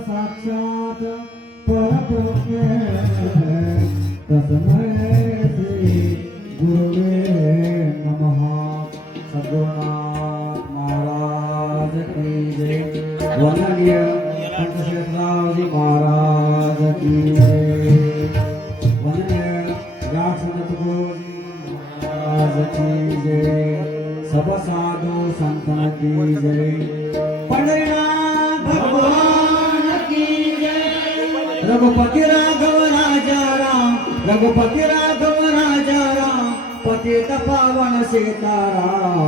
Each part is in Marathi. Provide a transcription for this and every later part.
साक्षात परब्रह्म तस्मै श्री गुरुवे नमः। सद्गुरुनाथ महाराज की जय। वंदनीय पंचशेषरावजी महाराज की जय। वंदनीय व्यासनाथ गुरुजी महाराज की जय। सब साधु संतन की जय। पंढरीनाथ भगवान की जय। रघुपति राघव राजा राम, रघुपति राघव राजा राम, पतित पावन सीताराम,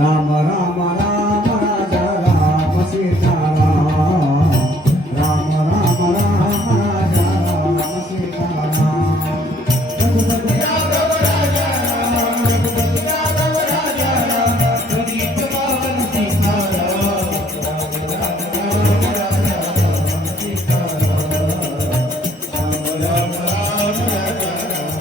राम राम राम राजा राम सीताराम, राम राम राम राजा राम सीताराम। रघुपति राघव राजा राम, रघुपति राघव राजा राम, पतित पावन सीताराम, राम राम राम राजा राम सीताराम, राम राम राजा राम।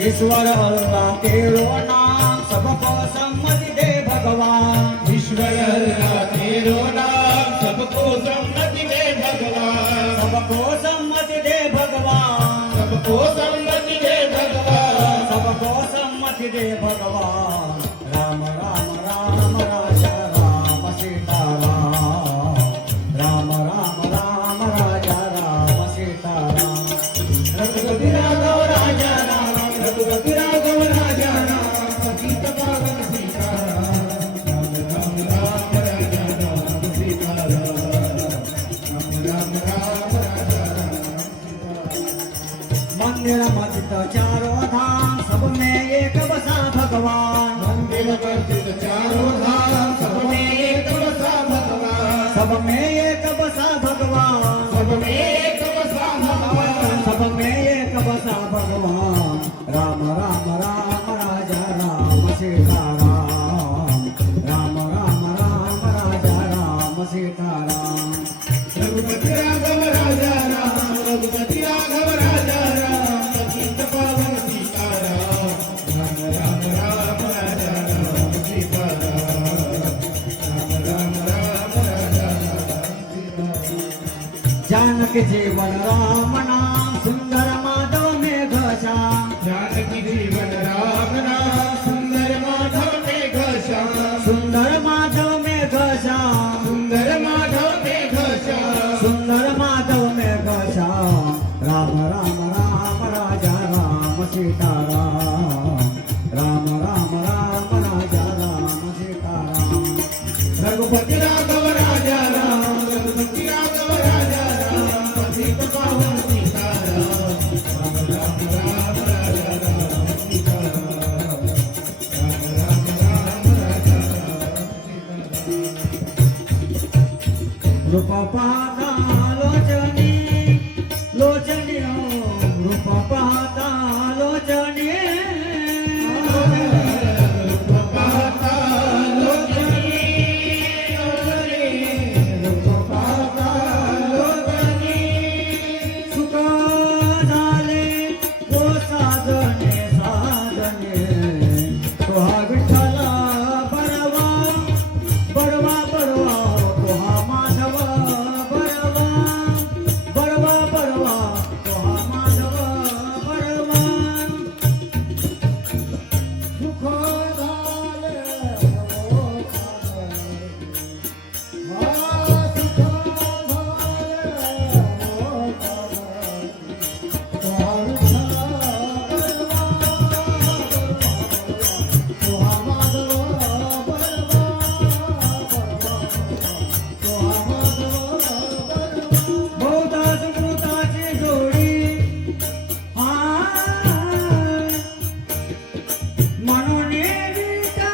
ईश्वर अल्लाह तेरो नाम सबको सम्मति दे भगवान। ईश्वर अल्लाह तेरो नाम सबको सम्मति दे भगवान। सबको सम्मति दे भगवान। सबको सम्मति दे भगवान। सबको सम्मति दे भगवान। राम राम राम राजा राम सीताराम, राम राम राम राजा राम सीताराम। रघुपति राघव राजा राम, रघुपति राघव राजा राम, पतित पावन सीताराम, राम राम राम राजा राम सीताराम, राम राम राम राजा राम सीताराम। मंदिर मस्जिद चारों धाम सब में एक बसा भगवान। मंदिर मस्जिद चारों धाम सब में एक बसा भगवान। सब में एक बसा भगवान। सब में एक बसा भगवान। सब में एक बसा भगवान। राम राम राम राजा राम सीताराम, राम राम राम राजा राम सीताराम। रघुपति राघव राजा राम, रघुपति राघव राजा राम, पतित पावन सीताराम, राम राम राम राजा राम सीताराम, राम राम राम राजा राम सीताराम। जानकी जीवन राम नाम, सुंदर माधव में घश्याम। जानकी जीवन राम नाम, सुंदर माधव में घश्याम। सुंदर माधव में घश्याम। सुंदर माधव में घश्याम। सुंदर माधव में घश्याम। राम राम राम राजा राम सीताराम, राम राम राम राजा राम सीताराम। रघुपति राघव राजा राम, रघुपति राघव राजा राम, पतित पावन सीताराम, राम राम राम राजा राम सीताराम, राम राम राम राजा राम सीताराम। रूप पाहता लोचनी, लोचनी रूप पाहता लोचनी। रूप पाहता लोचनी, रूप पाहता लोचनी। सुख झाले तो साधने साधने, तोहा विठ्ठला बरवा बरवा बरवा, तोहा माधव बरवा बरवा बरवा, तोहा माधव बरवा। सुख झाले हो बहुताची जोडी म्हणून गीता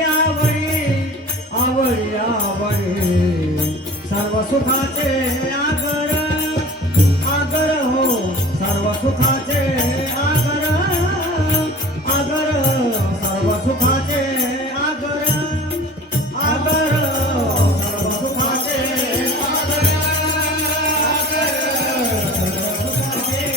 आवडी आवडी आवडी। सर्व सुखाचे आगर आगर हो, सर्व सुखाचे आगर आगर, सर्व सुखाचे आगर आगर, सर्व सुखाचे आगर आगर, सर्व सुखाचे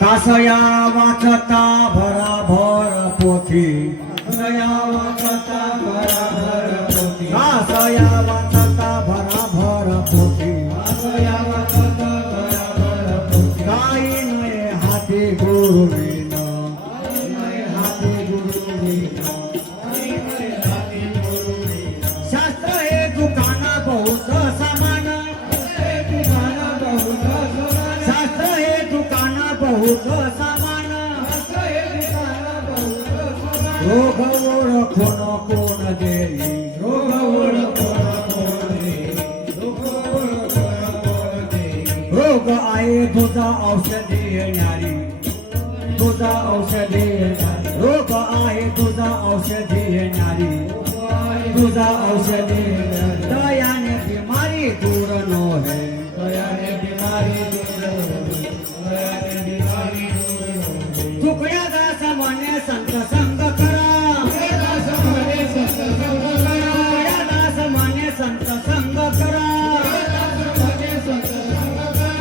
तासया वाचता भराभर पोथी तासया वाचता भराभर पोथी तासया वाचता भराभर पोथी तासया वाचता भराभर पोथी काही नये हाती गुरुविन हाती गुरुविन शास्त्र हे दुकाना बहुत सामान शास्त्र हे दुकाना बहुत सामान रोग ओळखून कोण देई रोग ओळखून कोण देई रोग आहे तुझा औषधी येणारी तुझा औषधी येणारी रोग आहे तुझा औषधी येणारी तुझा औषधी दयाने बीमारी दूर नो है दयाने बीमारी दूर दयाने बीमारी दूर तुकड्या दास म्हणे संत संग करा तुकड्या दास म्हणे संत संग करा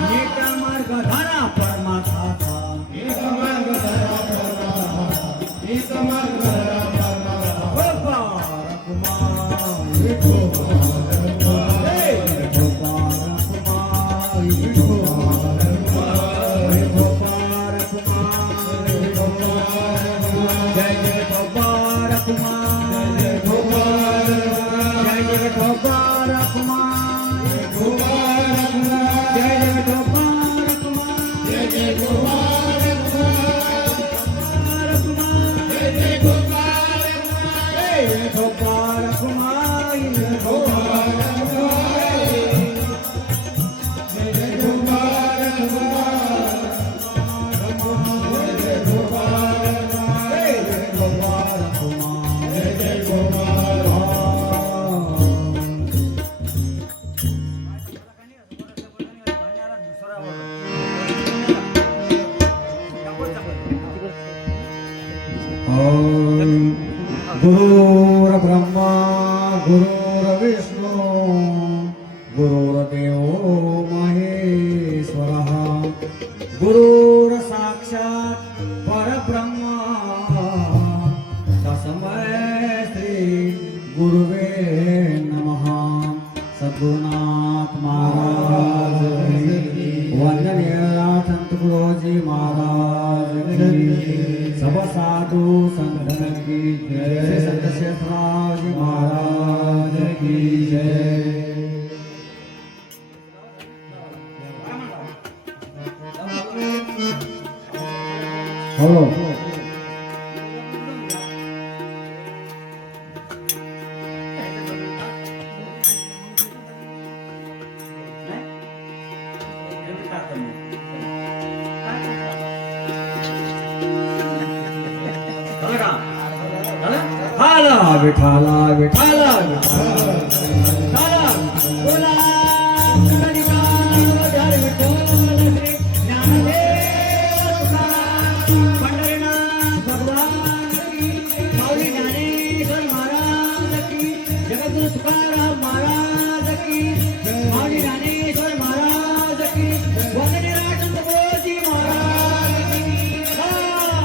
नीट मार्ग धरा परमात्माचा नीट मार्ग धरा गुरुर् ब्रह्मा गुरुर्विष्णू गुरुर्देव महेश्वरः गुरुर् साक्षात् परब्रह्म तस्मै श्री गुरुवे नमः सद्गुरुनाथ महाराज की वंदनीय संत गुरुजी महाराज की सब साधु संतन की जय संत शेषराव जी महाराज की जय हो विठाला विठाला विठाला बोला पंढरीनाथ भगवान की माऊली ज्ञानेश्वर महाराज की जगद्गुरु तुकाराम महाराज की माऊली ज्ञानेश्वर महाराज की वंदनीय संत गुरुजी महाराज की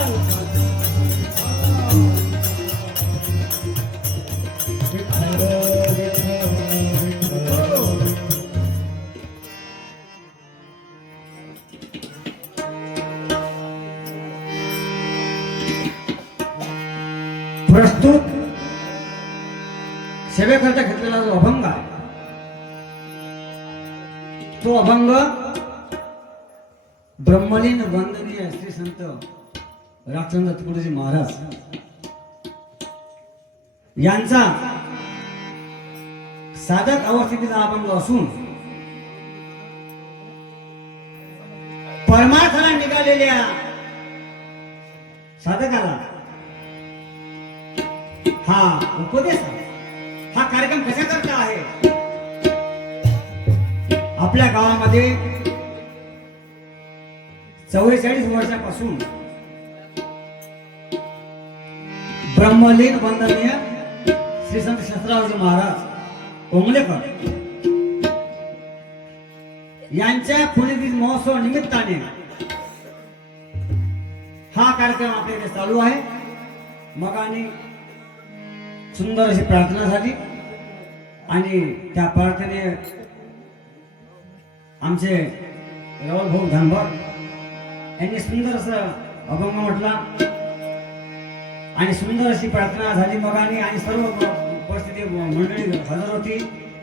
प्रस्तुत सेवेकरता घेतलेला जो अभंग आहे तो अभंग ब्रह्मलीन वंदनीय श्री संत रामचंद्र तुकडोजी महाराज यांचा साधक अवस्थेतील अभंग असून परमार्थाला निघालेल्या साधकाला हा उपदेश हा कार्यक्रम कशा करता आहे आपल्या गावामध्ये 44 वर्षापासून ब्रह्मलीन वंदनीय श्री संत शेषरावजी महाराज ओंगलेकर यांच्या पुण्यातील महोत्सव निमित्ताने हा कार्यक्रम आपल्या इथे चालू आहे. मग आणि सुंदर अशी प्रार्थना झाली आणि त्या प्रार्थने आमचे राहुल भाऊ धानभर यांनी सुंदर असं अभंग म्हटला आणि सुंदर अशी प्रार्थना झाली. मग आणि सर्व परिस्थिती मंडळी हजर होती.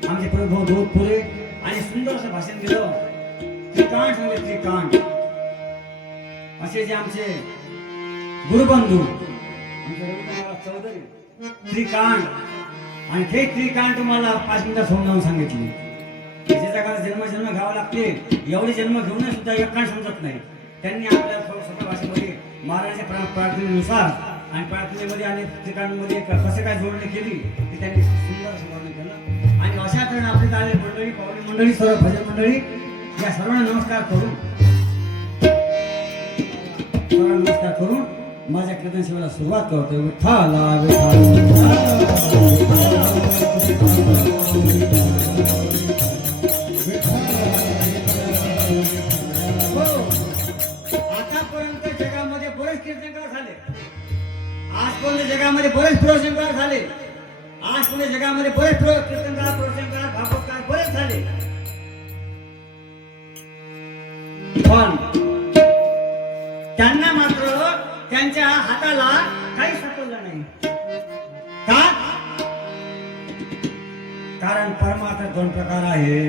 आमचे प्रभू धोतपुरे आणि सुंदर असं भाषण दिलं. त्रिकांड म्हणजे त्रिकांड असे जे आमचे गुरुबंधू आमचे रविकुमार चौधरी त्रिकांड आणि ते त्रिकांड तुम्हाला 5 मिनिटात समजावून सांगितले. ज्याच्या जगात जन्म घ्यावा लागते एवढे जन्म घेऊन सुद्धा एक कांड समजत नाही. त्यांनी आपल्या सोप्या भाषेमध्ये महाराजांच्या प्रार्थनेनुसार आणि प्रार्थनेमध्ये आणि त्रिकांडमध्ये कसं काय जोडणी केली ते त्यांनी सुंदर वर्णन केलं. आणि अशा तऱ्हेने आपली आलेली मंडळी पावली मंडळी सर्व भजन मंडळी या सर्वांना नमस्कार करून माझ्या कीर्तन सेवेला सुरुवात करतोय. विठ्ठला आतापर्यंत जगामध्ये बरेच कीर्तनकार झाले. आजपर्यंत जगामध्ये बरेच प्रवचनकार झाले. आजपर्यंत जगामध्ये बरेच कीर्तनकार प्रवचनकार भागवतकार बरेच झाले. पण त्यांना मात्र त्यांच्या हाताला काही सापडलं नाही. का? कारण परमार्थ 2 प्रकार आहे.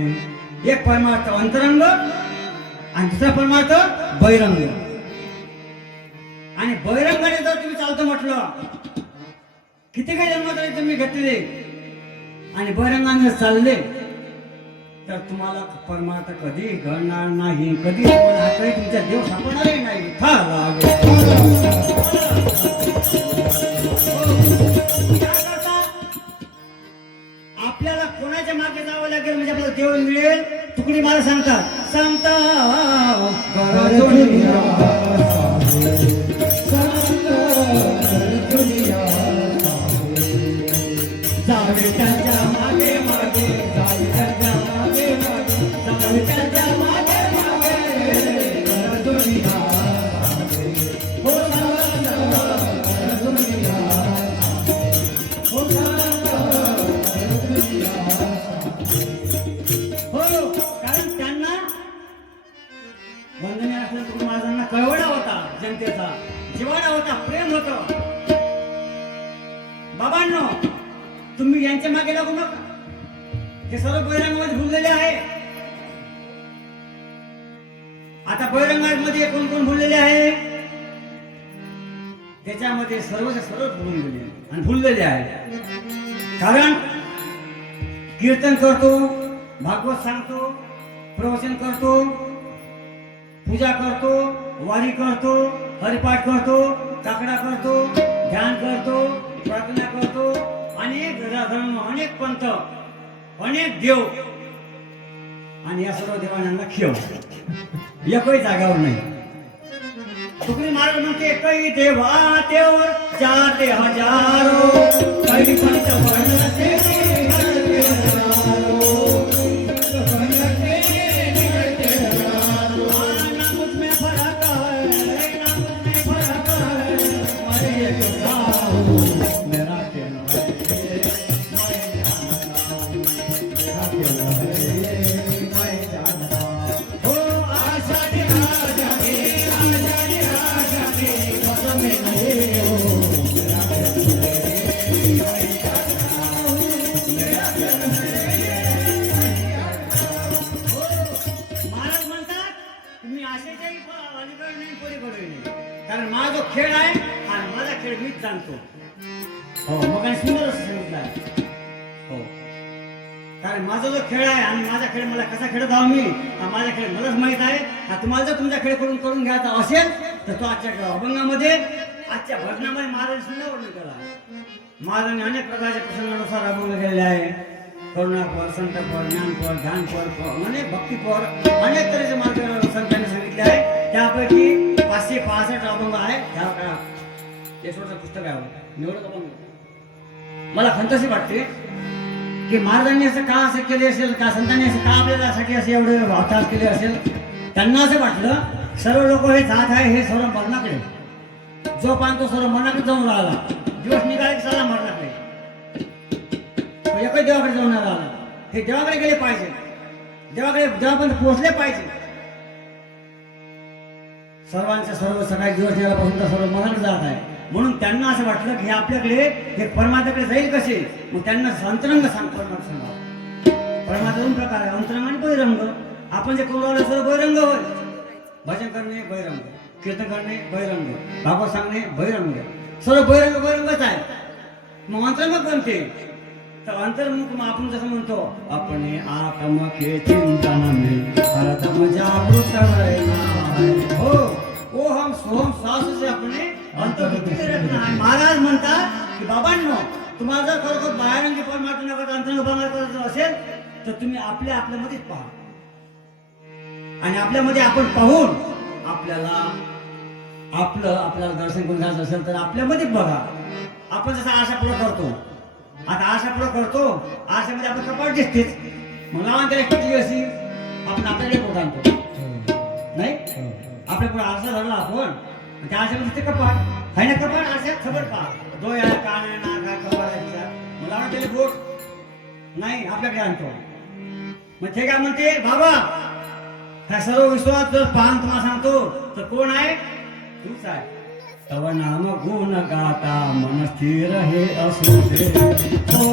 एक परमार्थ अंतरंग आणि दुसरा परमार्थ बहिरंग. आणि बहिरंगाने जर तुम्ही चालतो म्हटलं किती काही जन्म तरी तुम्ही घेतले आणि बहिरंगाने चालले तर तुम्हाला परमार्थ कधी घडणार नाही. कधी तुमच्या देव सापडणारही नाही. आपल्याला कोणाच्या मागे जावं लागेल म्हणजे आपल्याला देव मिळेल. तुकडी मला सांगतात जावे त्याच्या मागे मागे जावे त्याच्या मागे मागे जावे त्याच्या मागे मागे दुनिया हो दुनिया हो कारण त्यांना वंदनीय असलेल्या तुकोबा महाराजांना कळवळा होता. जनतेचा जिव्हाळा होता. प्रेम होतं. बाबांनो तुम्ही यांच्या मागे लागू नका. हे सर्व बहिरंगामध्ये भुललेले आहे. आता बहिरंगामध्ये कोण कोण भुललेले आहे त्याच्यामध्ये सर्वच्या सर्व भुलून गेले आणि भुललेले आहे. कारण कीर्तन करतो, भागवत सांगतो, प्रवचन करतो, पूजा करतो, वारी करतो, हरिपाठ करतो, काकडा करतो, ध्यान करतो, प्रार्थना करतो, अनेक धर्म, अनेक पंथ, अनेक देव आणि या सर्व देवांना खेळ एकही जागावर नाही. तुकडी महाराज म्हणते काही देवा तेवर 4 ते हजारो काही पंथ कारण माझा जो खेळ आहे आणि माझा खेळ मीच जाणतो. हो मग आणि सुंदर असं सांगितलं आहे. हो कारण माझा जो खेळ आहे आणि माझा खेळ मला कसा खेळत आहो मी माझा खेळ मलाच माहित आहे. तुम्हाला जर तुमचा खेळ करून घ्यायचा असेल तर तो आजच्या अभंगामध्ये आजच्या भजनामध्ये महाराज सुंदर वर्णन केला. महाराजांनी अनेक प्रकारच्या प्रसंगानुसार अभंग केलेले आहे. करुणापर, संतपर, ज्ञानपर, ध्यानपर, अनेक भक्तीपर, अनेक तऱ्हेचे मार्ग संतांनी सांगितले आहे. त्यापैकी 565 अभंग आहे. ह्या काळात यशोचं पुस्तक आहे. निवडत अभंग मला खंतशी वाटते की महाराजांनी असं का असं केले असेल, का संतांनी असं का आपल्यासाठी असे एवढे अवतार केले असेल. त्यांना असं वाटलं सर्व लोक हे जात आहे हे सर्व मरणाकडे, जो पाहतो सर्व मरणाकडे जाऊन राहिला. दिवस निघाले की चला मरणाकडे, एकच देवाकडे जाऊन राहिला. हे देवाकडे गेले पाहिजे, देवाकडे देवापर्यंत पोहोचले पाहिजे. सर्वांचे सर्व सकाळी दिवस निघाल्यापासून तर सर्व मरणाकडे जात आहे. म्हणून त्यांना असं वाटलं की हे आपल्याकडे हे परमात्म्याकडे जाईल कसे. मग त्यांना अंतरंग सांगा. परमात्मा दोन प्रकार आहे, अंतरंग आणि बहिरंग. आपण जे करू राहिलो सर्व बहिरंग होय. भजन करणे बहिरंग, कीर्तन करणे बहिरंग, भागवत सांगणे बहिरंग, सर्व बहिरंग बहिरंगच आहे. मग अंतरंग कोणते. तर अंतर्मुख मग आपण जसं म्हणतो अपने आत्म के चिंतन में हरदम जागृत रहना हो, ओ हम सोम श्वास से अपने अंतर्मुखी रखना है. महाराज म्हणतात की बाबांनो, तुम्हाला जर खरोखर बाहेरंगी परमात्मा करता अंतरंग परमात्मा असेल तर तुम्ही आपल्यामध्येच पहा. आणि आपल्यामध्ये आपण पाहून आपल्याला दर्शन करून घ्यायचं असेल तर आपल्यामध्ये बघा. आपण जसं आशा पुढे करतो, आता आशा पुढे करतो, आशामध्ये आपण कपाट दिसतेच. मग लावा त्याला किती अशी आपण आपल्याकडे पोट आणतो नाही. आपल्या पुढे आरसा धरला आपण, त्या आशामध्ये ते कपाट आहे ना, कपाट आशात खबर पहा, डोळे आहे, कान आहे, नाक आहे, कपाट आहे. मग लावा त्याला बोट नाही, आपल्याकडे आणतो. मग ते काय म्हणते बाबा, हा सर्व विश्वास जर पाहून तुम्हाला सांगतो तर कोण आहे, तूच आहे. तव नाम गुण गाता मन स्थिर हे असू दे हो,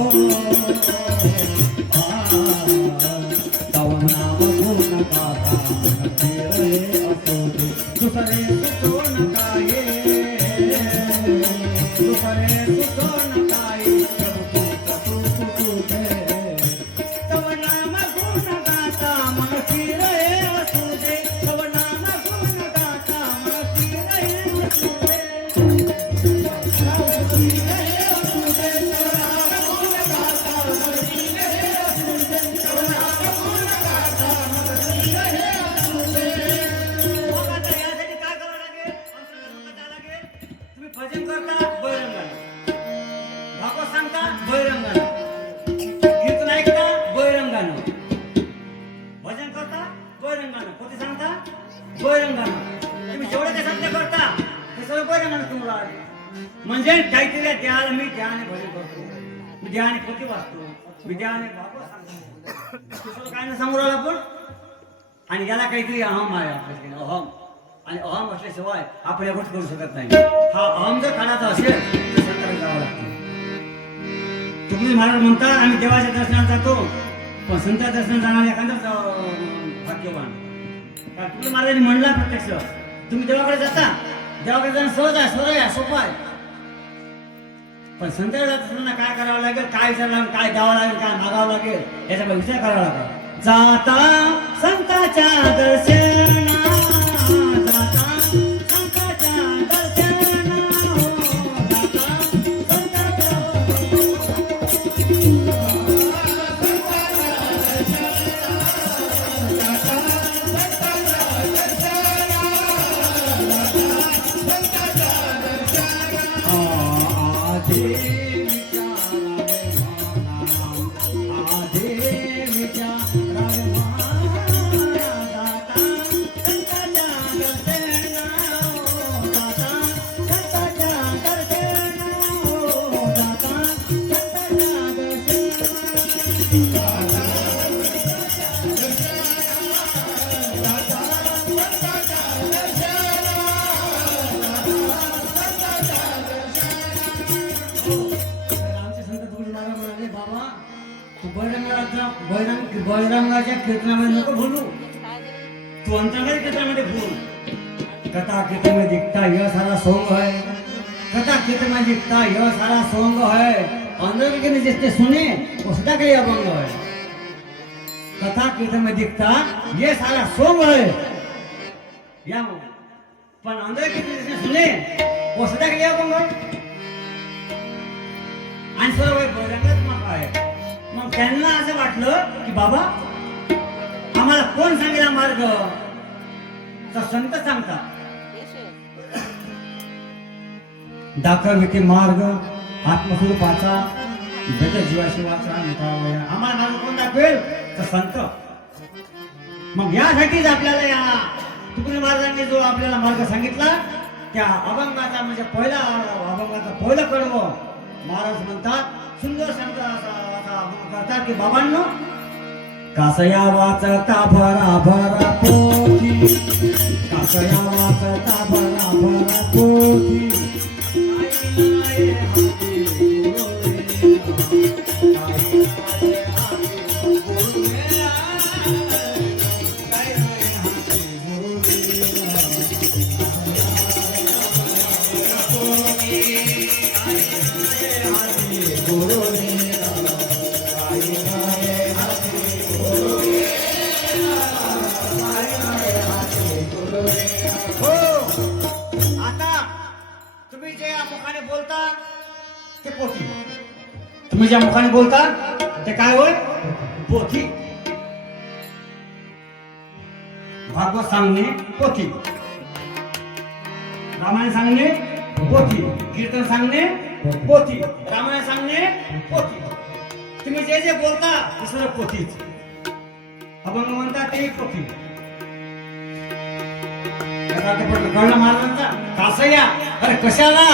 तव नाम गुण गाता मन स्थिर हे असू दे. दुसरे सुतो नका ये, दुसरे सुतो नका ये, प्रभु तू दे. तव नाम गुण गाता मन स्थिर हे असू दे, तव नाम गुण गाता मन स्थिर हे असू दे. भजन करता बहिरंगानं, भागवत सांगता बहिरंगानं, कीर्तन ऐकता बहिरंगानं, भजन करता बहिरंगानं, पोथी सांगता बहिरंगानं. तुम्ही जेवढे काही सांगता करता ते सर्व बहिरंगानं तुम्हाला आले. म्हणजे काहीतरी द्यायला मी ध्याने भजन करतो, मी ध्याने पोथी वाचतो, मी ध्याने भागवत सांगतो, सर्व काय ना सांगू राहिलो आपण. आणि याला काहीतरी अहम आहे आपल्याकडे, अहम. आणि अहम असल्याशिवाय आपण या गोष्टी करू शकत नाही. हा अहम जर काढायचा असेल तर संतांकडे जावं लागतं. तुम्ही महाराज म्हणतात आम्ही देवाच्या दर्शनाला जातो, पण संतांच्या दर्शनाला जाणारा एखादाच भाग्यवान. कारण तुमच्या महाराजांनी म्हणला प्रत्यक्ष, तुम्ही देवाकडे जाता, देवाकडे जाणं सहज आहे, सरळ आहे, सोपं आहे. पण संतांच्या दर्शनाला काय करावं लागेल, काय विचारावं लागेल, काय द्यावं लागेल, काय मागावं लागेल, याचा विचार करावा लागेल. जाता संतांच्या दर्शना, बहिरंगाच्या कीर्तनामध्ये नको बोलू, तू अंतरंगाच्या कीर्तनामध्ये बोल. कथा कीर्तन में दिखता यह सारा सोंग है, कथा कीर्तन में दिखता यह सारा सोंग है, अंदर के में जिसने सुने उसका के लिए अभंग है. कथा कीर्तन में दिखता ये सारा सोंग है या पण अंदर के जिसने सुने उसका के लिए अभंग है. आणि सर्व बहिरंगाच मार्ग आहे. मग त्यांना असं वाटलं की बाबा आम्हाला कोण सांगेल मार्ग, तर संत सांगतात. दाखविते मार्ग आत्मस्वरूपाचा, गज जीवाशी वाचा मिटावया. आम्हाला मार्ग कोण दाखवेल तर संत. मग यासाठीच आपल्याला या तुकडे महाराजांनी जो आपल्याला मार्ग सांगितला त्या अभंगाचा म्हणजे पहिला अभंगाचा पहिलं कडवं महाराज म्हणतात सुंदर संत असा अभंग करतात की बाबांनो कासया वाचता भरा भरा पोथी कासया वाचता भरा भरा पोथी आई हाती तुम्ही ज्या मुखाने बोलता ते काय होय पोथी. भागवत सांगणे पोथी, रामायण सांगणे पोथी, कीर्तन सांगणे पोथी, रामायण सांगणे पोथी. तुम्ही जे जे बोलता ते सर्व पोथीच. अभंग म्हणता ते पोथी. कळलं महाराजांचा कासया. अरे कशाला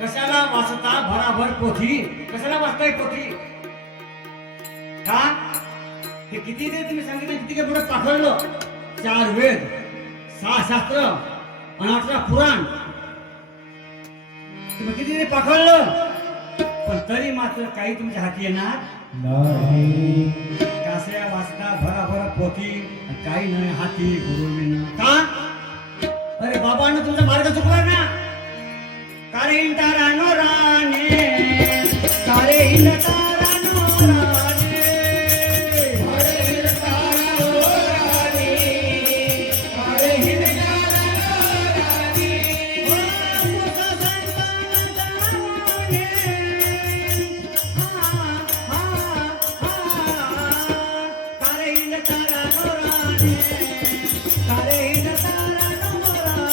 कशाला वाचता भराभर पोथी. कशाला वाचताय पोथी का हे किती ते तुम्ही सांगितलं किती काय पुढे पाठवलं. 4 वेद 6 शास्त्र आणि 18 पुराण तुम्ही किती ते पाठवलं पण तरी मात्र काही तुमच्या हाती येणार नाही. कासया वाचता भराभर पोथी काही नाही हाती गुरुविना का. अरे बाबांना तुमचा मार्ग चुकला ना. कारेन तारानो राणे कारेन तारानो राणे कारेन तारानो राणे कारेन तारानो राणे ओ मुसा संताना जाणे कारेन तारानो राणे कारेन तारानो राणे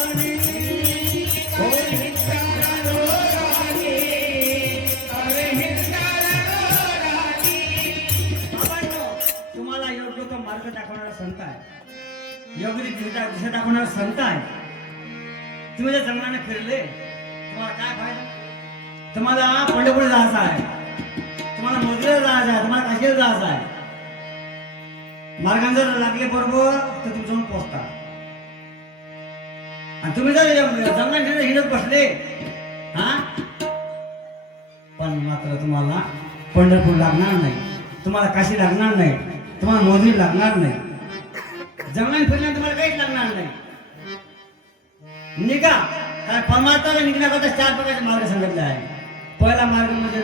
मार्ग दाखवणारा संत आहे. योग्य दिशा दाखवणारा संत आहे. तुम्ही जर जंगलाने फिरले तुम्हाला काय फायदा. तुम्हाला पंढरपूर जायचं आहे, तुम्हाला मोदीला जायचं आहे, तुम्हाला काशीला जायचं आहे. मार्गाने जर लागले बरोबर तर तुम्ही जाऊन पोहोचता. आणि तुम्ही जर जंगलात हिंडत बसले हा पण मात्र तुम्हाला पंढरपूर लागणार नाही, तुम्हाला काशी लागणार नाही, तुम्हाला मोदी लागणार नाही. जंगलात फिरण्यात तुम्हाला काहीच लागणार नाही. निघा. कारण परमार्थाला निघण्याकरता 4 प्रकारचे मार्ग सांगितले आहे. पहिला मार्ग म्हणजे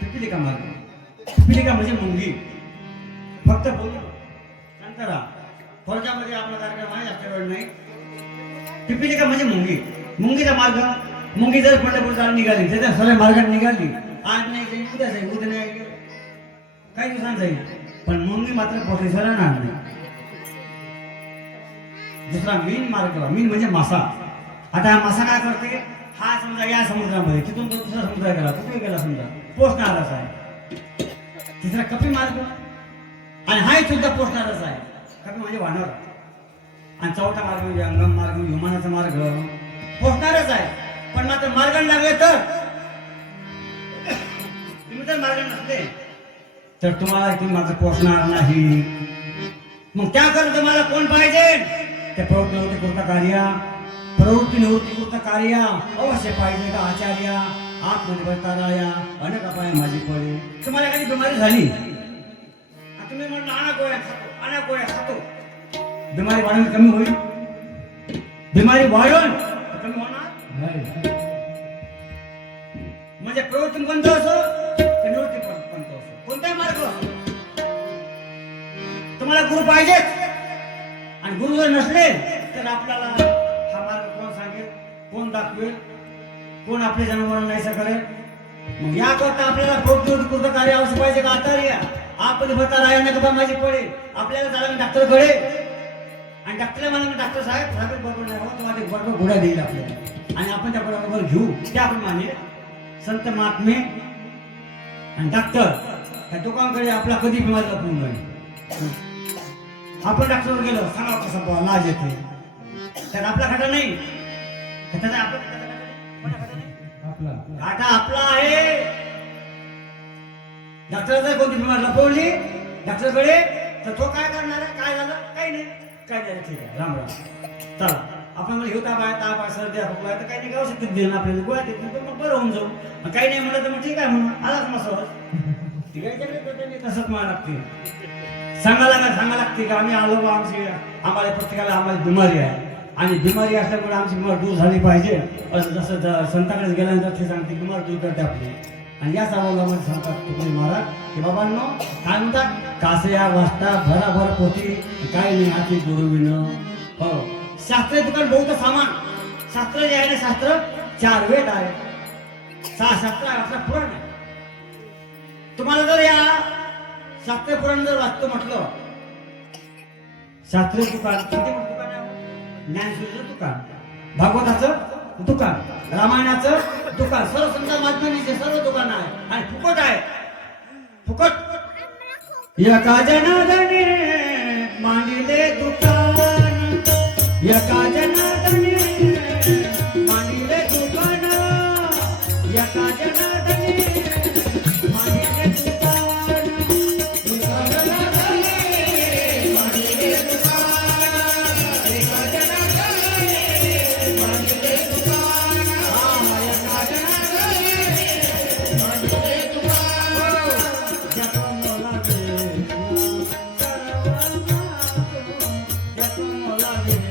पिपिलिका मार्ग. पिपिलिका म्हणजे मुंगी. फक्त बोल शांत राहा. थोडक्यामध्ये आपला कार्यक्रम आहे, जास्त वेळ नाही. पिपिलिका म्हणजे मुंगी. मुंगीचा मार्ग. मुंगी जर पंढरपूर जायला निघाली त्याच्या सगळ्या मार्गाने निघाली आज नाही जाईल उद्या जाईल उद्या नाही काही दिवसांत जाईल पण मुंगी मात्र पोटेश्वर राहणार नाही. दुसरा मीन मार्ग. मीन म्हणजे मासा. आता हा मासा काय करते हा समजा या समुद्रामध्ये तिथून तो दुसरा समुद्र गेला कुठे गेला समजा पोचणारच आहे. तिसरा कपी मार्ग आणि हाही सुद्धा पोचणारच आहे. कपी म्हणजे वानर. आणि चौथा मार्ग म्हणजे अंगम मार्ग विमानाचा मार्ग पोचणारच आहे. पण मात्र मार्ग लागले तर तुम्ही जर मार्ग नसले तर तुम्हाला तुम्ही मात्र पोचणार नाही. मग त्याकरता तुम्हाला कोण पाहिजे ते प्रवृत्ती निवृत्ती कृत कार्य. प्रवृत्ती निवृत्ती कृत कार्य अवश्य पाहिजे का आचार्य. आतमध्ये बसताराया अनेक अपाय माझी पडे. तुम्हाला काही बिमारी झाली तुम्ही म्हणलं आणा गोळ्या खातो बिमारी वाढून कमी होईल. बिमारी वाढून कमी होणार म्हणजे प्रवृत्ती कोणतं असो ते निवृत्ती कोणतं असो कोणताही मार्ग असो तुम्हाला गुरु पाहिजेत. आणि गुरु जर नसले तर आपल्याला हा मार्ग कोण सांगेल कोण दाखवेल कोण आपले जन्मवरण नाही करेल. मग याकरता आपल्याला प्रवृत्ती कार्य आवश्यक पाहिजे का आचार्य. आपण भरता राहण्या का माझी पडे. आपल्याला झाला डॉक्टरकडे आणि डॉक्टरला मला डॉक्टर साहेब बरोबर नाही हो तुम्हाला बरोबर गोळ्या देईल आपल्याला आणि आपण त्या बरोबर घेऊ. त्याप्रमाणे संत महात्मे आणि डॉक्टर ह्या दुकानाकडे आपला कधी बिमारी लपून नाही. आपण डॉक्टरवर गेलो सांगा कसं बुवा लाज येते त्यात आपला खाटा नाही त्याचा आपला आपला घाटा आपला आहे. डॉक्टर जर कोणती बिमारी लपवली डॉक्टरकडे तर तो काय करणार आहे? काय झालं? काही नाही. काय झालं? ठीक आहे, राम राम. चला आपण म्हणजे घेऊ ताप आहे सर्दी खोकला आहे तर काही नाही गाऊ शकते देणं आपल्याला गोळ्या देत नाही तर मग बरं होऊन जाऊ. मग काही नाही म्हणलं तर मग ठीक आहे म्हणून आलाच मग सहज ठीक आहे. तसंच मला लागते सांगा लागते की आम्ही आलो बा आम्हाला प्रत्येकाला आम्हाला बिमारी आहे आणि बिमारी असल्यामुळे आमची बिमारी दूर झाली पाहिजे असं जसं संताकडे गेल्यानंतर ते सांगते बिमारी दूर करते आपली. आणि या सावंगामध्ये सांगतात तुकडोजी महाराज की बाबांनो काय म्हणतात कासया वाजता भराभर पोती काय नाही हाती गुरुविनं. हो शास्त्र दुकान बहुत सामान शास्त्र जे आहे ना शास्त्र 4 वेद आहे 6 शास्त्र आहे आपला पुराण आहे. तुम्हाला जर या शास्त्र पुराण जर वाचतो म्हटलं शास्त्र दुकान किती मोठं दुकान आहे? ज्ञानसूर्याचं दुकान भागवताचं दुकान रामायणाचं दुकान सर्व समजा माध्यमाचे सर्व दुकान आहे आणि फुकट आहे फुकट. एका जनार्दने मांडिले दुकान एका जनार्दने मांडिले दुकान एका जनार्दने मांडिले दुकान एका जनार्दने मांडिले दुकान एका जनार्दने मांडिले दुकान एका जनार्दने मांडिले दुकान. ज्यातून लागे ज्यातून लागे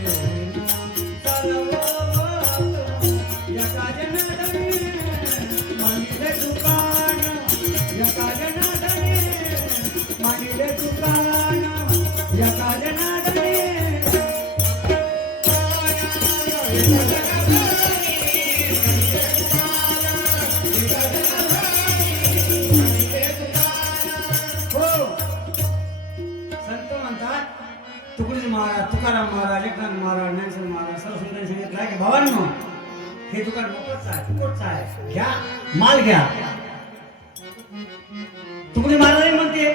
तुकडोजी महाराज तुकाराम महाराज एकनाथ महाराज ज्ञानेश्वर महाराज सर्व संतांनी सांगितलं आहे की भावांनो हे दुकान मोकळच आहे फुकटच आहे घ्या माल घ्या. तुकडोजी महाराज म्हणते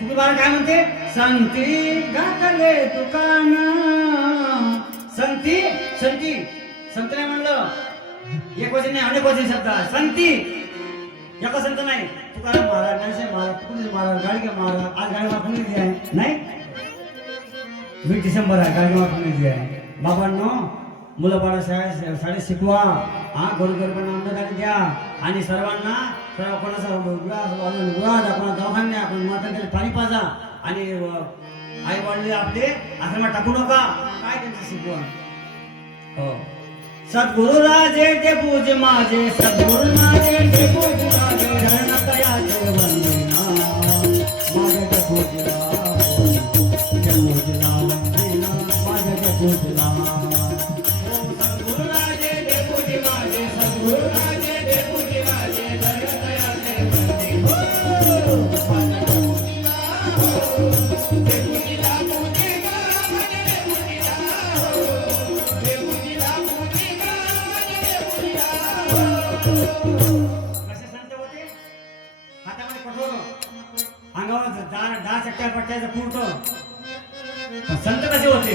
तुकडोजी महाराज काय म्हणते संती घातले दुकान संती संती संत नाही म्हणलं एक वचन नाही अनेक वचन शब्द आहे. संती एका संत नाही तुकाराम महाराज ज्ञानेश्वर महाराज तुकडोजी महाराज गाडगे महाराज आज गाडी वापरून दिली आहे नाही 20 डिसेंबर आहे गाडी वापरून दिली आहे. बाबांनो मुलं बाळा शाळेत शिकवा हा गोरगरिबांना अन्नदान द्या आणि सर्वांना सर्व कोणाचा विवाह कोणा दवाखान्या कोण म्हाताऱ्याला पाणी पाजा आणि आई वडील आपले आश्रमात टाकू नका काय त्यांचं शिकवण. हो सद्गुरु राजे ते पूज माझे सद्गुरु राजे ते पूज माझे धरण कयाचे वंदना माझे ते पूजला ते पूजला वंदना माझे ते पूजला. सद्गुरु राजे ते पूज माझे सद्गुरु राजे ते पूज माझे धरण कयाचे वंदना माझे ते पूजला ते पूजला पूजेगा माझे पूजला ते पूजला पूजेगा कसे संत होते हातामध्ये कठोर अंगावर दहा चक्कर पट्ट्याचं पुरत. संत कसे होते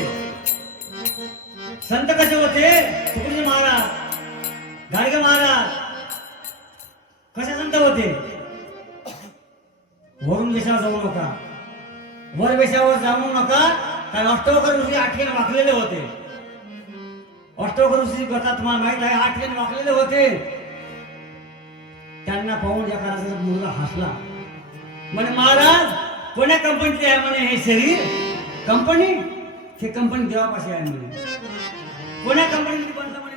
संत कसे होते तुकडोजी महाराज गाडगे महाराज कसे संत होते. वरून देशावर जाऊ नका वर वेशावर जाऊ नका कारण अष्टवकर ऋषी 8 वाकलेले होते. अष्टवकर ऋषी कथा तुम्हाला माहित आहे 8 वाकलेले होते. त्यांना पाहून या काळाचा मुलगा हसला म्हणे महाराज कोण्या कंपनीचे आहे म्हणे हे शरीर कंपनी हे कंपनी देवापाशी आहे म्हणे. कोण्या कंपनीमध्ये बनलं म्हणे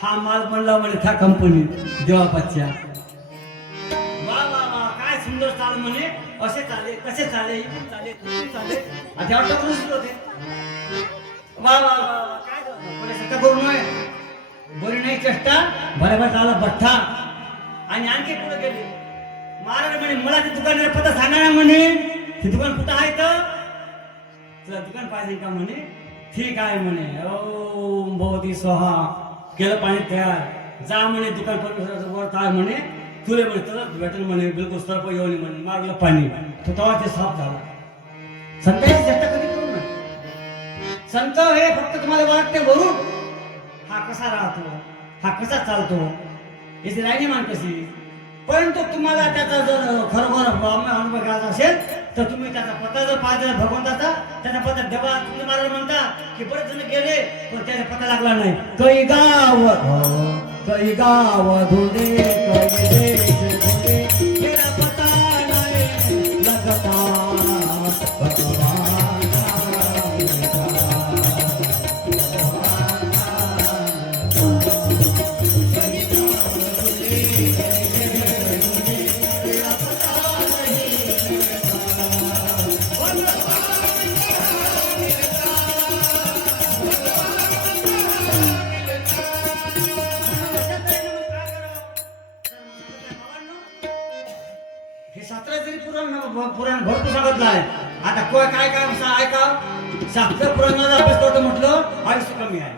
हा माल बनला म्हणे त्या कंपनीत देवापासच्या. वा वा वा काय सुंदर चाल म्हणे असे चाले कसे चाले इकडून चाले तिकडून चाले आता अष्टवकर ऋषी होते. वा वा वा काय कोणी चेष्टा करू नये बरी नाही चेष्टा बरोबर झाला बठ्ठा. आणि आणखी पुढे गेले महाराज म्हणे मला ते दुकानाला पत्ता सांगा ना म्हणे ते दुकान कुठं आहे तर तुला दुकान पाहिजे का म्हणे ठीक आहे म्हणे ओम भगवती स्वाहा केलं पाणी तयार जा म्हणे दुकान परमेश्वराचं वर काय म्हणे तुले म्हणे तरच भेटेल म्हणे बिलकुल सरप येऊन म्हणे मारलं पाणी तो तेव्हा ते साफ झाला. संतांची चेष्टा कधी करू ना. संत हे फक्त तुम्हाला वाटते वरून हा कसा राहतो हा कसा चालतो याची राहणीमान कशी, परंतु तुम्हाला त्याचा जर खरोखर अनुभव घ्यायचा असेल तर तुम्ही त्याचा पत्ता जर पाहिजे भगवंताचा त्याचा पत्ता देवा तुम्ही मला म्हणता की बरेच जण गेले पण त्याचा पत्ता लागला नाही. कई गाव धुंडे कई देश धुंडे तेरा पत्ता नाही लगता हे शास्त्र जरी पुराण भरपूर सांगितलं आहे. आता काय काय ऐका शास्त्र पुराणाचा अभ्यास करतो म्हटलं आयुष्य कमी आहे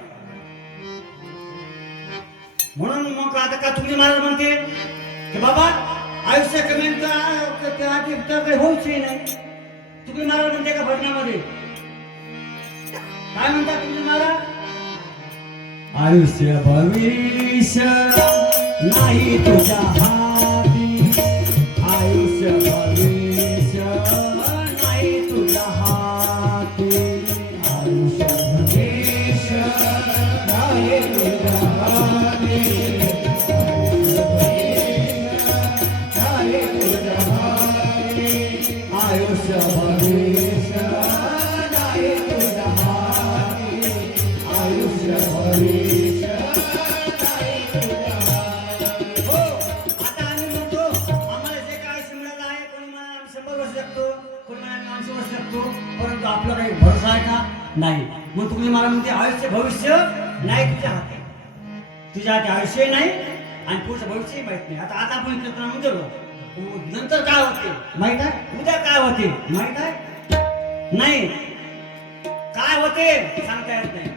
म्हणून मग आता का तुम्ही मला म्हणते की बाबा आयुष्य कमी काही होऊच नाही. तुम्ही मला म्हणते का भजनामध्ये काय म्हणता तुम्ही मला आयुष्य भविष्य नाही तुझ्या हाती, आयुष्य भविष्य नाही तुझ्या हाती, आयुष्य भविष्य नाही तुझ्या हाती, आयुष्य भविष्य नाही तुझ्या हाती, आयुष्य भविष्य परंतु आपलं काही भरोसा आहे का नाही. मग तुम्ही मला म्हणते आयुष्य भविष्य नाही तुझ्या हाती, तुझ्या हाती आयुष्य नाही आणि पुढचं भविष्य माहित नाही. आता आपण कीर्तनामध्ये गेलो नंतर काय होते माहित आहे, उद्या काय होते माहित आहे नाही, काय होते सांगता येत नाही.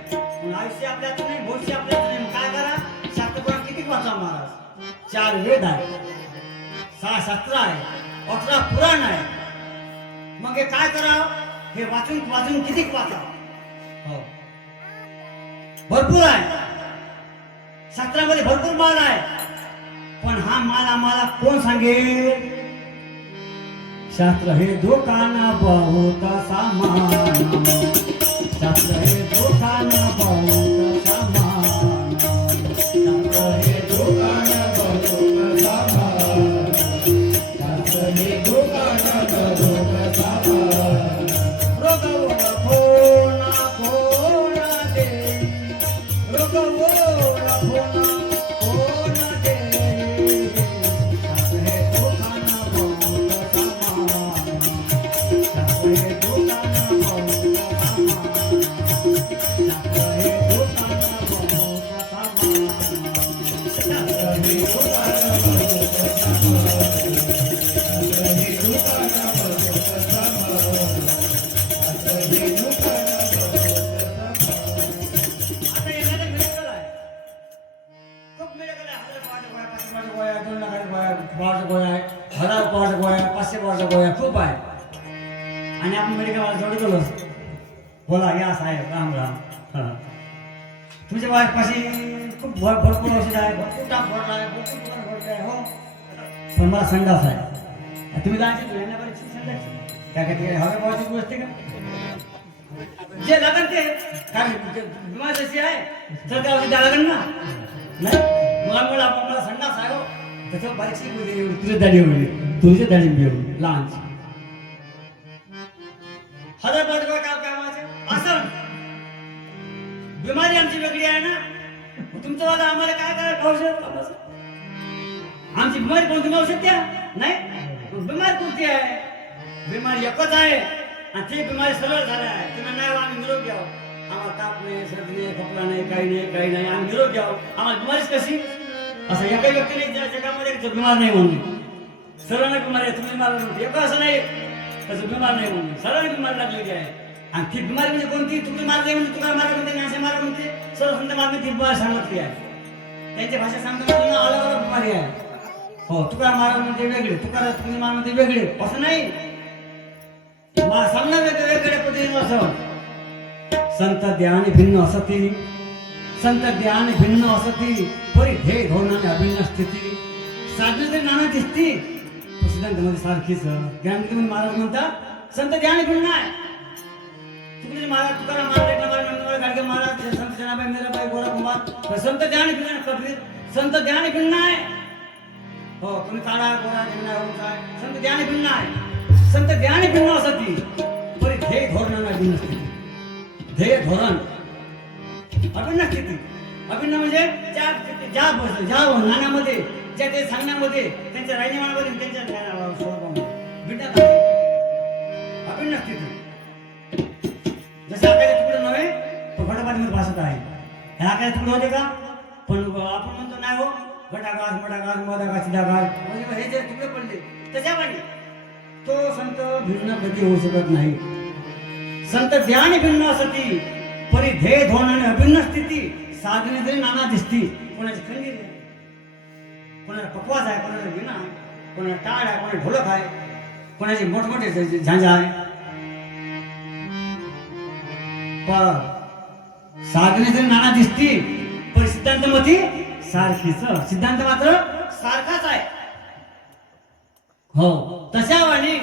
पण आयुष्य आपल्यात नाही भविष्य आपल्यात नाही. काय करा शास्त्रपुराण किती वाचा महाराज, 4 वेद आहे, 6 शास्त्र आहे, 18 पुराण आहे. मग हे काय करावं हे वाचून किती वाचावं. हो भरपूर आहे शास्त्रामध्ये भरपूर माल आहे. पण हा माल आम्हाला कोण सांगेल. शास्त्र हे दुकान बहुत सामान, शास्त्र हे दुकान बहुत सामान, शास्त्र हे दुकान बहुत सामान, शास्त्र हे दुकान बहुत सामान. रोगवोला कोणा दे, रोगवोला कोणा दे, शास्त्र हे दुकान बहुत सामान, शास्त्र हे दुकान बहुत सामान, शास्त्र हे दुकान बहुत सामान, शास्त्र हे दुकान बहुत सामान. खूप आहे आणि आपण मेडिकल जोडतो बोला या साहेब राम राम. तुमच्या पाशी खूप भरपूर औषध आहे, भरपूर टाप भरला आहे, भरपूर दुकान भरलं आहे. हो पण मला संडास आहे. तुम्ही जायचे काय काय हवे बाबाची गोष्ट का जे लागेल ते काय बिमार जशी आहे तर त्या औषध द्या लागेल ना. नाही मुलामुळे मला संडास आहे हो त्याच्यावर बारीकशी तुझी दाढी एवढी तुझी दाढी एवढी लहान 1000 काय कामाचे असं बिमारी आमची वेगळी आहे ना. तुमचं वाला आम्हाला काय करायचं औषध आमची बिमारी कोणती औषध द्या नाही. बिमारी कोणती आहे बिमारी एकच आहे आणि ती बिमारी सरळ झाली आहे. तुम्ही नाही आम्ही निरोगी आहोत, आम्हाला ताप नाही सर्दी नाही खोकला नाही काही नाही आम्ही निरोगी आहोत. आम्हाला बिमारीच कशी असं एका व्यक्तीने जगामध्ये बिमार नाही म्हणून सर्वांना बिमारी आहे. तुम्ही बिमार म्हणते एक असं नाही तसं बिमार नाही म्हणून सर्वांना बिमारी लागलेली आहे. आणि ती बिमारी म्हणजे कोणती तुम्ही मार नाही म्हणजे तुम्हाला मारा म्हणते असे मारा म्हणते सर्व संत मारणे ती बिमारी सांगितली आहे. त्यांची भाषा सांगताना अलग अलग बिमारी आहे. हो, तुकाराम महाराज म्हणजे वेगळे, तुकाराम महाराज म्हणजे वेगळे असं नाही. सांगणं वेगवेगळे पद्धतीने असं. संत ध्यान भिन्न असती, संत ध्यान भिन्न असती, परी ध्येय धोरणाने अभिन्न स्थिती, साधना तरी नाना दिसती सिद्धांतामध्ये सारखीच. ज्ञानदेव महाराज म्हणतात संत ध्यान भिन्न आहे. तुकडोजी महाराज, तुकाराम महाराज, एकनाथ महाराज, नंदनवार गाडगे महाराज, संत जनाबाई, मीराबाई, गोरा कुंभार, संत ध्यान भिन्न आहे. कबीर संत ध्यान भिन्न आहे. हो, तुम्ही काढा गोरा जगना उंच आहे, संत ध्यान भिन्न आहे. संत ध्यान भिन्न असती, परी ध्येय धोरणाने अभिन्न स्थिती. ध्येय धोरण अभिन्न स्थिती. अभिन्न म्हणजे ज्या ज्ञानामध्ये, ज्या ते सांगण्यामध्ये, त्यांच्या राहणीमानामध्ये, त्यांच्या स्वरूपामध्ये भिन्नता आहे. अभिन्न स्थिती. जसे आकाशाचे तुकडे नव्हे तो घटापाटीमध्ये भासत आहे. हे आकाशाचे तुकडे होते का? पण आपण म्हणतो नाही हो, घटाघास मटाघास मधाघास सिधाघास म्हणजे हे जे तुकडे पडले त्याच्यामध्ये तो संत भिन्न कधी होऊ शकत नाही. संत ध्यान भिन्न असती, परी ध्येय धोरणाने अभिन्न स्थिती, साधने तरी नाना दिसती. कोणाची खंडीर आहे, कोणाला पकवास आहे, कोणाला विणा आहे, कोणाला टाळ आहे, कोणाला ढोलक आहे, कोणाचे मोठमोठे झांजा आहे. पण साधने तरी नाना दिसती, पण सिद्धांत मती सारखीच. सिद्धांत मात्र सारखाच आहे. हो, तशा वाणी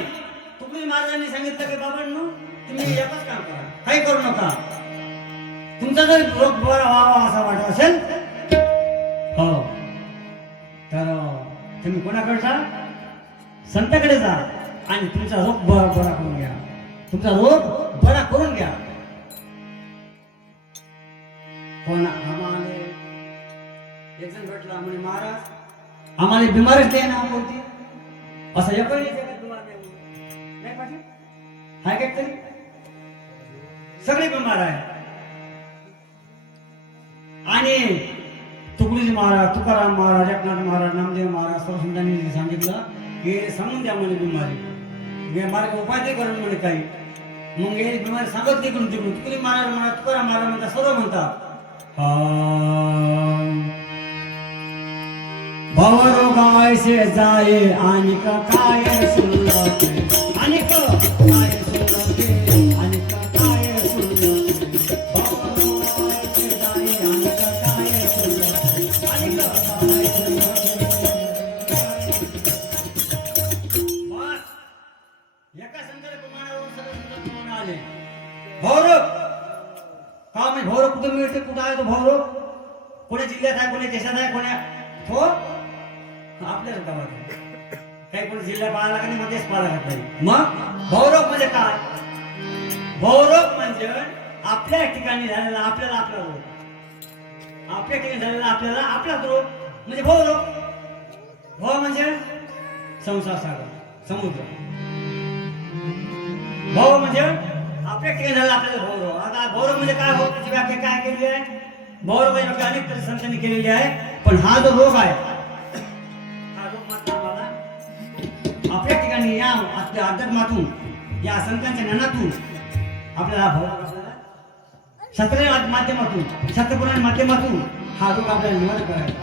तुकडोजी महाराजांनी सांगितलं की बाबांनो, तुम्ही एकच काम करा, काही करू नका. तुमचा जर रोग बरा व्हावा असा वाटत असेल हो तर तुम्ही कोणाकडे जा? संताकडे जा आणि तुमचा रोग बरा करून घ्या. तुमचा रोग बरा करून घ्या. पण आम्हाला एक जण भेटला म्हणे, महाराज आम्हाला बिमारीच नाही ना कोणती, असं एकही जगात बिमार नाही पाटील, हाय काय तरी सगळे बिमार आहे. आणि तुकडोजी महाराज, तुकाराम महाराज, एकनाथ महाराज, नामदेव महाराज, सर्व संतांनी सांगितलं की सांगून द्या म्हणे बिमारी उपाय ते करून म्हणे काही. मग हे बिमारी सांगत तिकडून तिकडून तुकडोजी महाराज म्हणा, तुकाराम महाराज म्हणतात, सर्व म्हणतात भवरोगायसे जाये अनिक काय सुलके, अनिक काय सुलके, अनिक काय सुलके, भवरोगायसे जाये अनिक काय सुलके, अनिक काय सुलके. बस एका संताच्या प्रमाणावरून सगळे संत प्रमाण आले. भवरोग का म्हणजे भवरोग कुठे मिळते, कुठं आहे तो भवरोग? कोण्या जिल्ह्यात आहे, कोण्या देशात आहे, कोण्या हो आपल्याच गावात. काही कोणी जिल्हा पाहायला का नाही, मध्येच पाहायला लागत नाही. मग भवरोग म्हणजे काय? भवरोग म्हणजे आपल्या ठिकाणी झालेला आपल्याला आपला रोग, आपल्या ठिकाणी झालेला आपल्याला आपलाच रोग म्हणजे भवरोग. भव म्हणजे संसार सागर, समुद्र. भव म्हणजे आपल्या ठिकाणी झालेला आपल्याला भवरोग. आता भवरोग म्हणजे काय हो, त्याची व्याख्या काय केलेली आहे? भवरोग म्हणजे अनेक तरी संतांनी केलेली आहे. पण हा जो रोग आहे, हा रोग मात्र आपल्या ठिकाणी या आपल्या अध्यात्मातून, या संतांच्या ज्ञानातून आपल्याला भवरोग, आपल्याला शास्त्रीय माध्यमातून, शास्त्रपुराण माध्यमातून हा रोग आपल्याला निवारण करायचा.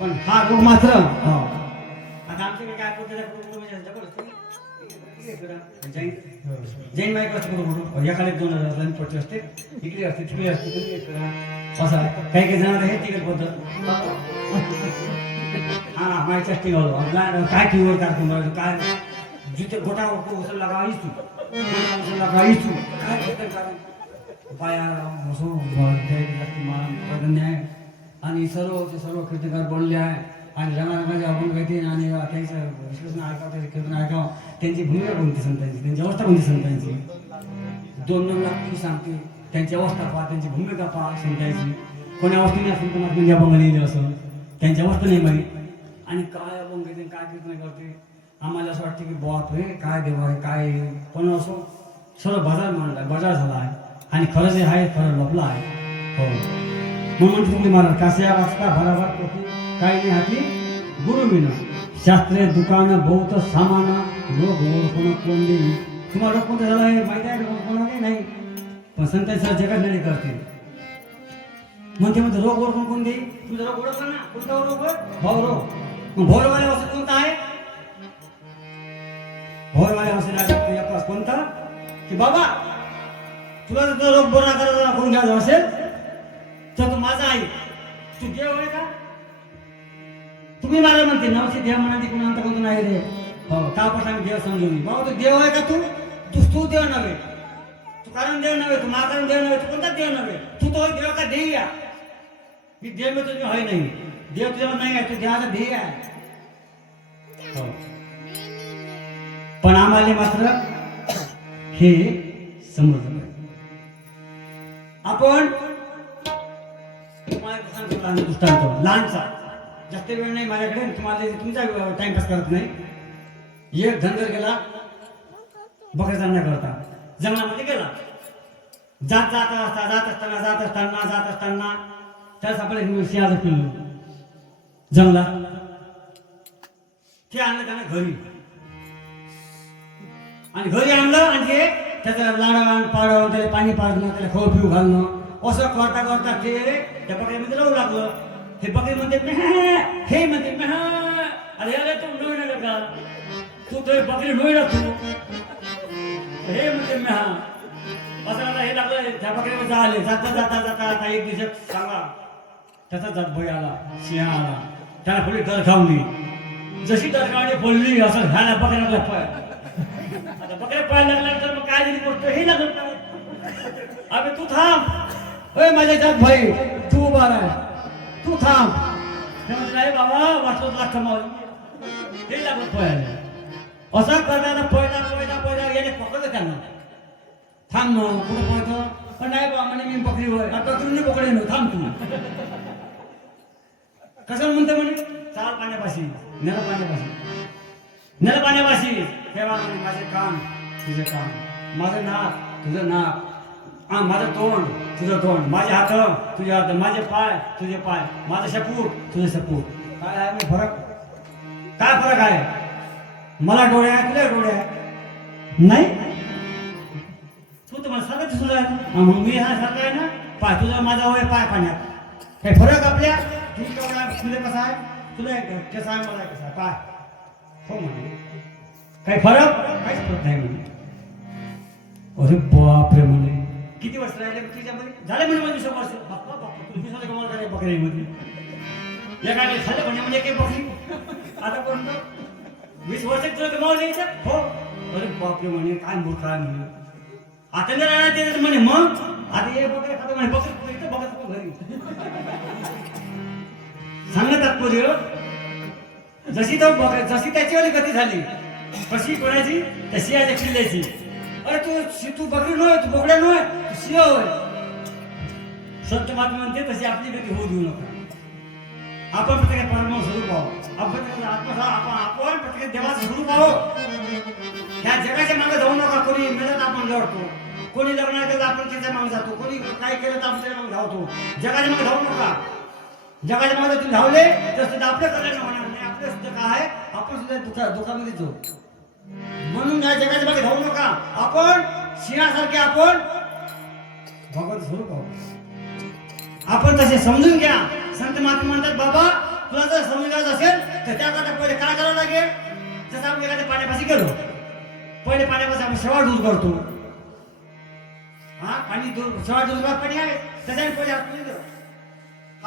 पण हा रोग मात्र आता आमच्याकडे काय जैन माईक असते बरोबर, एकाला 2,000 पट्टी असते, इकडे असते, तिकडे असते, असं काही काही जण हे तिकडे पद्धत हा माईच्या टिंगल काय टिंगल काढतो, काय जिथे गोटा उचलला का इचू, उचलला का इचू, काय पाया असो न्याय आणि सर्व कीर्तनकार बनले आहे. आणि रंगारंगाचे आपण कहते आणि त्यांचं विश्लेषण ऐकावं, त्याचे कीर्तन ऐकावं, त्यांची भूमिका कोणती संतांची, त्यांची अवस्था कोणती संतांची, 2 लाख सांगते, त्यांची अवस्था पहा, त्यांची भूमिका पहा संतांची. कोण्या अवस्थेने संतांना अभंग लिहिले असं त्यांची अवस्था नाही माहीत. आणि काय अभंग घेते, काय कीर्तन करते, आम्हाला असं वाटतं की बाप रे काय देव आहे काय. पण असो सर्व बाजार मांडला, बाजार झाला आहे आणि खरं जे आहे खरं लपलं आहे. हो मग म्हणतो तुकडोजी महाराज, कास्या वाचता भराभर पोटी काही नाही हाती गुरु विना, शास्त्रे दुकान बहुत सामान, रोग ओळखून कोण देईल. तुम्हाला रोग कोणता झाला आहे माहिती आहे? रोग कोणाला नाही, पण संतांचं जगात नाही करते. म्हणते रोग ओळखून कोण देईल? तुझा रोग ओळखला ना? कोणता रोग आहे? भावरोग. मग भोरवाले औषध कोणतं आहे? भोरवाले औषध आहे आपला कोणता? की बाबा तुला जर रोग बरा करून घ्यायचा असेल तर तू माझा आई, तू देव आहे का? तुम्ही मला म्हणते नवशी देव म्हणाली कोण म्हणता कोणतं नाही रे. हो कापास आम्ही देव समजून बाबा तू देव आहे का? तू देव नव्हे, तू कारण देव नव्हे, तू महाकारण देव नव्हे, तू कोणता देव नव्हे, तू तो देव का ध्येय आहे. मी देव में तुझे होय नाही, देव तुझ्यावर नाही आहे, तू देवाचा ध्येय आहे. हो. पण आम्हाला मात्र हे समजलं आपण तुम्हाला सांगतो लहान दृष्टांत लहानचा जास्त वेळ नाही माझ्याकडे, तुम्हाला तुमचा टाइमपास करत नाही. एक धनगर गेला बकऱ्या चालण्या करता जंगलामध्ये गेला. जात असताना त्याला सापडलं सिंहाचं पिल्लू जंगलात. ते आणलं त्यानं घरी आणि घरी आणलं आणि ते त्याचं लाडवण पाडवून त्याला पाणी पाजणं त्याला खाऊ पिऊ घालणं असं करता करता ते त्या बकरीमध्ये राहू लागलं. हे बकरी म्हणते हे म्हणते अरे अरे तू नोय ना का तू तर बकरी नोय ना तू हे म्हणते मी असं आता हे लागलं त्या बकरीमध्ये झाले जाता जाता जाता आता एक दिवस सांगा त्याचा जात भोय आला सिंह आला त्याला पुढे दर खावली जशी दर खावली बोलली असं झाला बकऱ्याला पाय आता बकऱ्या पाय लागल्यानंतर मग काय दिली गोष्ट हे लागलं अबे तू थांब ओय माझ्या जात भाई तू उभा राह तू थांब नाही बाबा वाचवत लाख मावली हे लागत पोहायला असं करताना पोयला याने पकडलं त्यांना थांब न कुठं पोहतो पण नाही बा म्हणे मी बकरी होय आता तुम्ही पकडे न थांब तू कसं म्हणतो म्हणे चाल पाण्यापाशी नर पाण्यापाशी ठेवा म्हणे माझे कान तुझे कान माझं नाक तुझं नाक माझं तोंड तुझं तोंड माझे हात तुझे हात माझे पाय तुझे पाय माझं शपूट तुझे शपूट काय आहे फरक काय फरक आहे मला डोळे आहे तुझ्या डोळे आहे नाही तू तर मला सारखं दिसून आहे मग मी हा सारखं आहे ना पाय तुझा माझा होय पाय पाण्यात काही फरक आपल्या तुझे कसा आहे तुला कसा आहे मला कसा आहे पाय हो म्हणे काही फरक काहीच फरक नाही म्हणे अरे बापरे म्हणे किती वर्ष राहिले तुझ्यामध्ये झाले म्हणे मला 20 वर्ष बाप्पा बाप्पा तुम्ही स्वतः कमाल करायला बकरीमध्ये एका खाल्लं म्हणजे काही बकरी आतापर्यंत 20 वर्ष तुला कमावलं यायचं हो अरे बापरे म्हणे काय मूर्ख आहे म्हणे आता जर राहणार ते म्हणे मग आता हे बकरे खातो म्हणे बकरी इथं बघत होतो घरी सांगणं तात्पर्य जशी तो जशी त्याची वाली गती झाली कशी कोणाची त्या सिंहाच्या किल्ल्याची अरे तू बकरी नव्हे तू बोकड्या नव्हे तू सिंह होय सत्य महात्मा म्हणते तशी आपली गती होऊ देऊ नका आपण प्रत्येक परमाणू स्वरूप आहोत आपण प्रत्येक देवाचं स्वरूप आहोत ह्या जगाच्या मागे जाऊ नका कोणी मिळत आपण लढतो कोणी लग्न केलं आपण त्याच्या मागे जातो कोणी काय केलं तर आपण त्याच्या मागे धावतो जगाच्या मागे धावू नका जगाच्या मागे तुम्ही धावले तर सुद्धा आपलं कल्याण होणार नाही आपलं सुद्धा काय आहे आपण सुद्धा दुःखामध्ये जाऊ म्हणून या जगाच्या मागे धावू नका आपण सिंहासारखे आपण भगवंत स्वरूप आहोत आपण तसे समजून घ्या संत महात्मा म्हणतात बाबा तुला जर समजून घ्यायचं असेल तर त्याकरता पहिले काय करावं लागेल जसं आपण एखाद्या पाण्यापाशी गेलो पहिले पाण्यापाशी आपण शेवाळ दूर करतो हा पाणी दूर शेवाळ दूर पाणी आहे त्याच्याने पहिले हात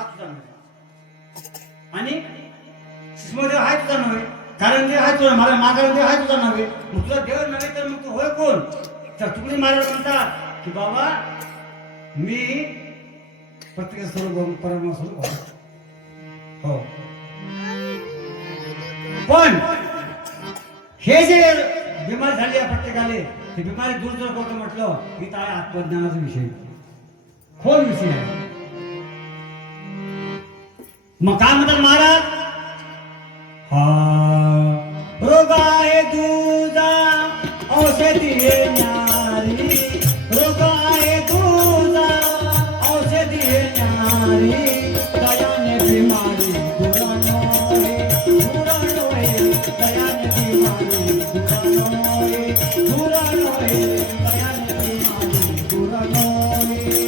तुझा नव्हे आणि सुषमदेव आहे तुझा नव्हे कारण देव आहे तुझा मला मागायला देव आहे तुझा नव्हे मग तुझा देव नव्हे तर मग तू होय कोण तर तुकडे महाराज म्हणतात की बाबा मी प्रत्येक स्वरूप परम स्वरूप हो पण हे जे बिमारी झाली आहे प्रत्येकाले ते बिमारी दूर जर करतो म्हटलं की काय आत्मज्ञानाचा विषय खोल विषय आहे मग काय म्हणतात महाराज रोग आहे तुझा औषधी येणारी रोग आहे तुझा औषधी येणारी दयाने बिमारी दुरा नोय दयाने बिमारी दुरा नोय दयाने बिमारी दुरा नोय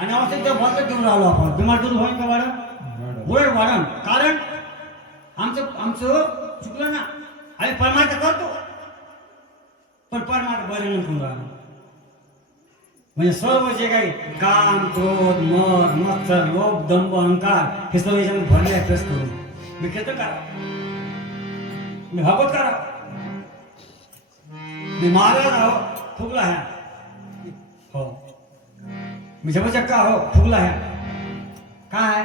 आणि औषध भरत घेऊन राहिलो आपण बिमार दूर होईल का वाढन होय वाढन कारण आमचं चुकलं ना आम्ही परमार्थ करतो पण परमार्थ बरं करून राहिलो म्हणजे सर्व जे काही काम क्रोध मद मत्सर लोभ दंभ अहंकार हे सर्व याच्यामध्ये भरले ऍड्रेस करून मी घेतो करा मी भागवत करा मी महाराज आहो फुगला आहे हो मी जबचक्का हो फुगला आहे काय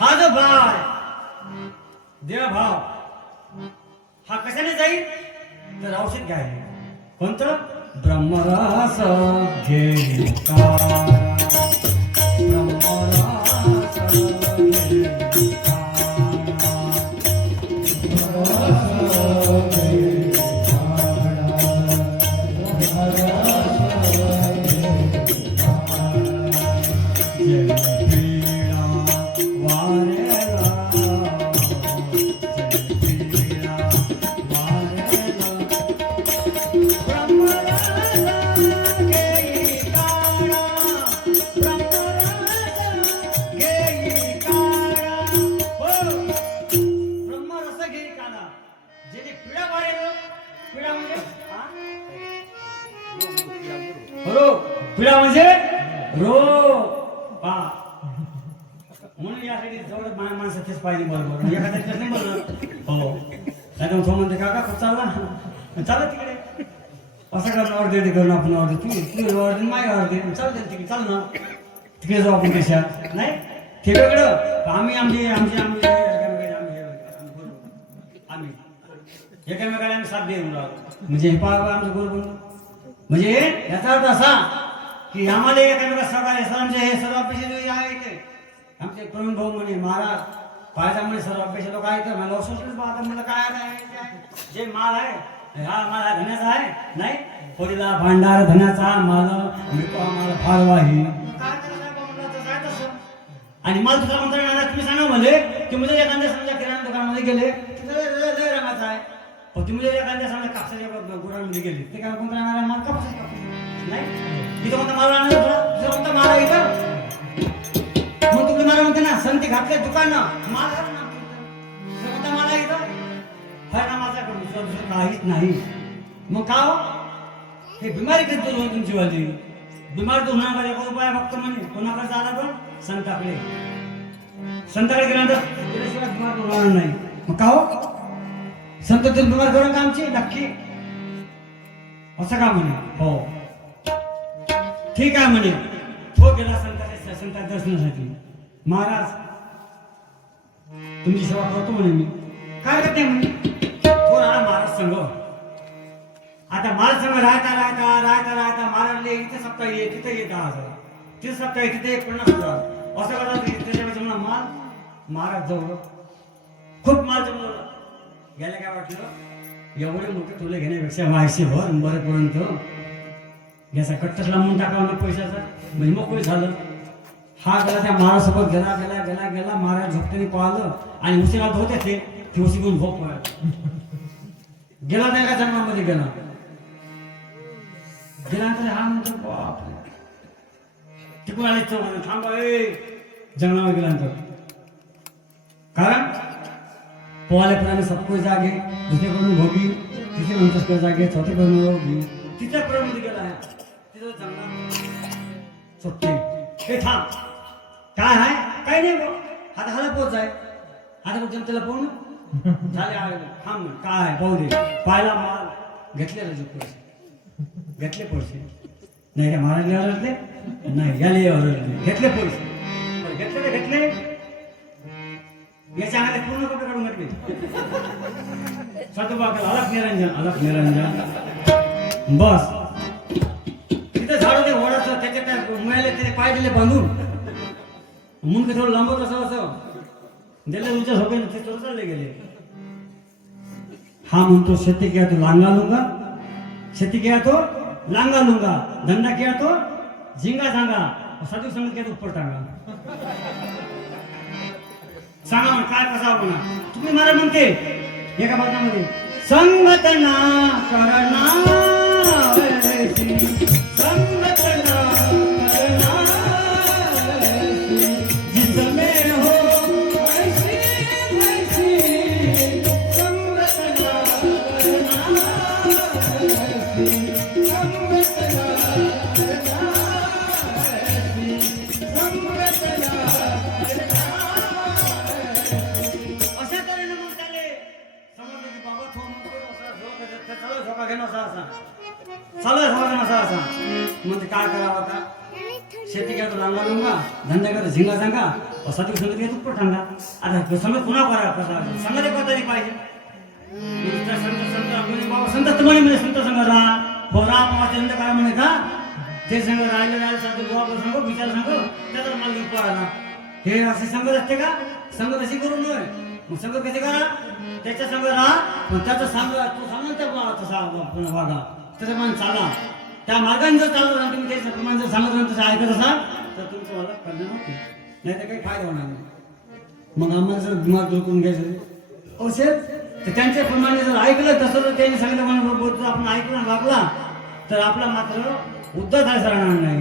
हा जो भाव आहे देव भाव हा कशाने जाईल तर औषध घ्याय कोणतं ब्रह्मरस घेता ब्रह्मरस घेता पिढा म्हणजे रोग म्हणून यासाठी जवळ माणसाचेच पाहिजे बरोबर एखाद्या नाही बोलणार हो नाही तो म्हणते काका खूप चालला चालत तिकडे असं करणं ऑर्डर करून आपण ऑर्डर तू ऑर्डर माझी ऑर्डर चालत तिकडे चाल ना तिकडे जाऊ आपण देशात नाही ते वेगळं आम्ही आमचे आमचे आमचे आम्ही एकामेकाला आम्ही साथ देऊन राहतो म्हणजे हे पाहा आमचं गुरु म्हणजे याचा अर्थ असा की आम्हाला एकामेका सकाळी सरांचे हे सर्व अपेक्षित आहे आमचे प्रवीण भाऊ म्हणे महाराज पायजामुळे सर्व अपेक्षित लोक आहेत मला सोशल पाहता मला काय आहे जे माल आहे हा माल हा धन्याचा आहे नाही पोरीला भांडार धन्याचा माल मिळतो आम्हाला फारवाही आणि माल दुसरा म्हणता तुम्ही सांगा म्हणजे की म्हणजे एखाद्या समजा किराणा दुकानामध्ये गेले तिथे रंगाचा आहे पण तुम्ही एखाद्या समजा कापसाच्या गुरांमध्ये गेले ते काय कोणता राहणार माल कापसा नाही इथं कोणता माल आणणार दुसरा कोणता माल आहे इथं मग तुम्ही मला म्हणते ना संती घातले दुकान माल कोणता माल आहे इथं हा माझा दुसरं काहीच नाही मग का हे बिमारी कधी दूर होईल तुमची वाली बिमार दूर होण्याकडे एक उपाय फक्त म्हणजे कोणाकडे झाला पण संताकडे गेल्यानंतर त्याशिवाय बिमार दूर होणार नाही मग का हो संत तुम्ही बिमार करून का आमची नक्की असं का म्हणे हो ठीक आहे म्हणे तो गेला संत दर्शनासाठी महाराज तुमची सेवा करतो म्हणे मी काय करते म्हणे तो राहा महाराज संघ आता महाराज संघ राहता महाराजले इथे सप्ताह ये तिथे ये 10,000 तिथे सप्ताह तिथे 50,000 असं करतात त्याच्यापेक्षा म्हणा माल महाराज जवळ खूप माल जमवला गेल्या काय वाटलं एवढे मोठे तुले घेण्यापेक्षा माहिती भर बरेपर्यंत याचा कट्टच लांबून टाकावं पैशाचा म्हणजे मग कोणी झालं हा गेला त्या महाराजसोबत गेला महाराज झोपतेने पाहिलं आणि उशिरात होते ते उशी घेऊन झोप गेला त्या एका जंगलामध्ये गेल्यानंतर हा म्हणतो बापरे तिकडून आले थांबा जंगलामध्ये गेल्यानंतर कारण पोहाल्याप्रमाणे सबको जागे दुसरेकडून भोगी तिथे नंतर जागे चौथीकडून भोगी तिथे मध्ये गेला तिथं जंगलात सुट्टी हे थांब काय आहे काही नाही आता हाला पोच आहे आता जनतेला पाहून झाले थांब काय पाहू दे पाहिला माल घेतले पैसे नाही रे महाराजने ओरडले नाही याले ओरडले घेतले पैसे घेतले याच्या अंगाने पूर्ण कपडे काढून घातले सतुबाबा अलग निरंजन बस तिथे झाड ते ओढाचं त्याच्या काय मिळाले त्याने पाय दिले बांधून मुंडके थोडं लांबत असं दिले तुमच्या झोपेने ते चोर चालले गेले हा म्हणतो शेती किया तो लांगा लूंगा धंदा किया तो झिंगा झांगा साधू संगत किया तो ऊपर टांगा सांगा मग काय कसा म्हणा तुम्ही मला म्हणते एका बाजूमध्ये संगत ना करना संगत ना करना धंदा करता झिंगा सांगा असा तरी संगत येतो पण सांगा आता संगत पुन्हा करा कसा संगत करता नाही पाहिजे नुसता संत तुम्हाला म्हणजे संत संघ राहा बोरा चंद काय म्हणे का ते संघ राहिले साधू गोवा सांगो विचार सांगो त्याचा मला घेऊन पळाला हे असे संगत असते का संगत अशी करून नये मग संगत कसे करा त्याच्या संघ राहा पण त्याचा सांग तो सांगा त्या तसा वागा त्याचा मान चाला त्या मार्गाने जर चालत ना तुम्ही त्याच्या प्रमाणे जर सांगत राहा तसं ऐकत असाल तर तुमचं मला करणं नव्हते नाही तर काही फायदा होणार नाही मग आम्हाला जर दिमाग दूर करून घ्यायचं असेल तर त्यांच्या प्रमाणे जर ऐकलं तसं जर त्यांनी सांगितलं म्हणून आपण ऐकून वागला तर आपला मात्र उद्धट आहे राहणार नाही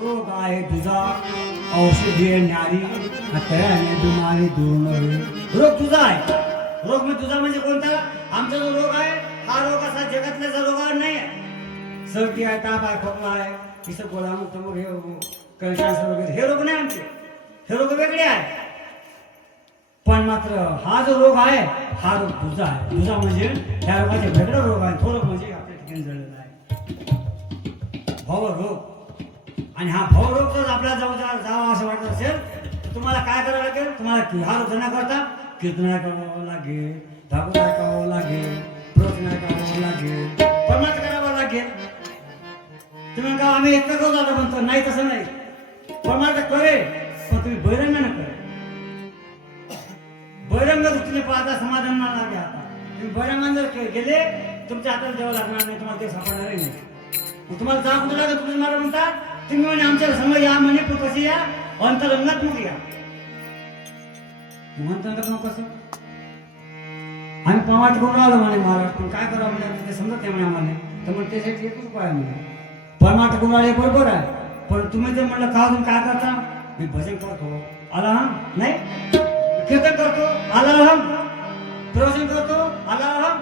रोग आहे तुझा औषधी न्यारी त्याने बिमारी दूर नव्हे रोग तुझा आहे रोग म्हणजे तुझा म्हणजे कोणता आमचा जो रोग आहे हा रोग असा जगातला रोग नाही आहे सर्दी आहे ताप आहे खोकला आहे किस गोळा मग हे कॅन्सर वगैरे हे रोग नाही आमचे हे रोग वेगळे आहे पण मात्र हा जो रोग आहे हा रोग तुझा आहे तुझा म्हणजे ह्या रोगाचे वेगळा रोग आहे तो रोग म्हणजे आपल्या ठिकाणी जळलेला आहे भवरोग आणि हा भवरोग जर आपल्याला जावा असं वाटत असेल तर तुम्हाला काय करावं लागेल तुम्हाला हा रोग न करता कीर्तन करावं लागेल भागवत ऐकावं लागेल प्रवचन ऐकावं लागेल परमार्थ करावं लागेल तुम्ही का आम्ही इतकं करू आता म्हणतो नाही तसं नाही परमार्थ करेल पण तुम्ही बहिरंगानं करेल बहिरंग दृष्टीने पाहता समाधान नाही लागे आता तुम्ही बहिरंगाने जर गेले तुमच्या हाताला द्यावं लागणार नाही तुम्हाला ते सापडणारही नाही तुम्हाला जा कुठं लागेल तुम्ही मला म्हणता तुम्ही म्हणे आमच्या संग या म्हणे पण कसे या अंतरंगात मग या अंतरंगात मग कसं आम्ही प्रमाण करून आलो म्हणे महाराज पण काय करावं म्हणजे ते समजत नाही म्हणे आम्हाला तर मग त्यासाठी एकच उपाय आहे म्हणे परमार्थ करून आले बरोबर आहे पण तुम्ही जर म्हणलं का तुम्ही काय करता मी भजन करतो आला नाही कीर्तन करतो आला प्रवचन करतो आला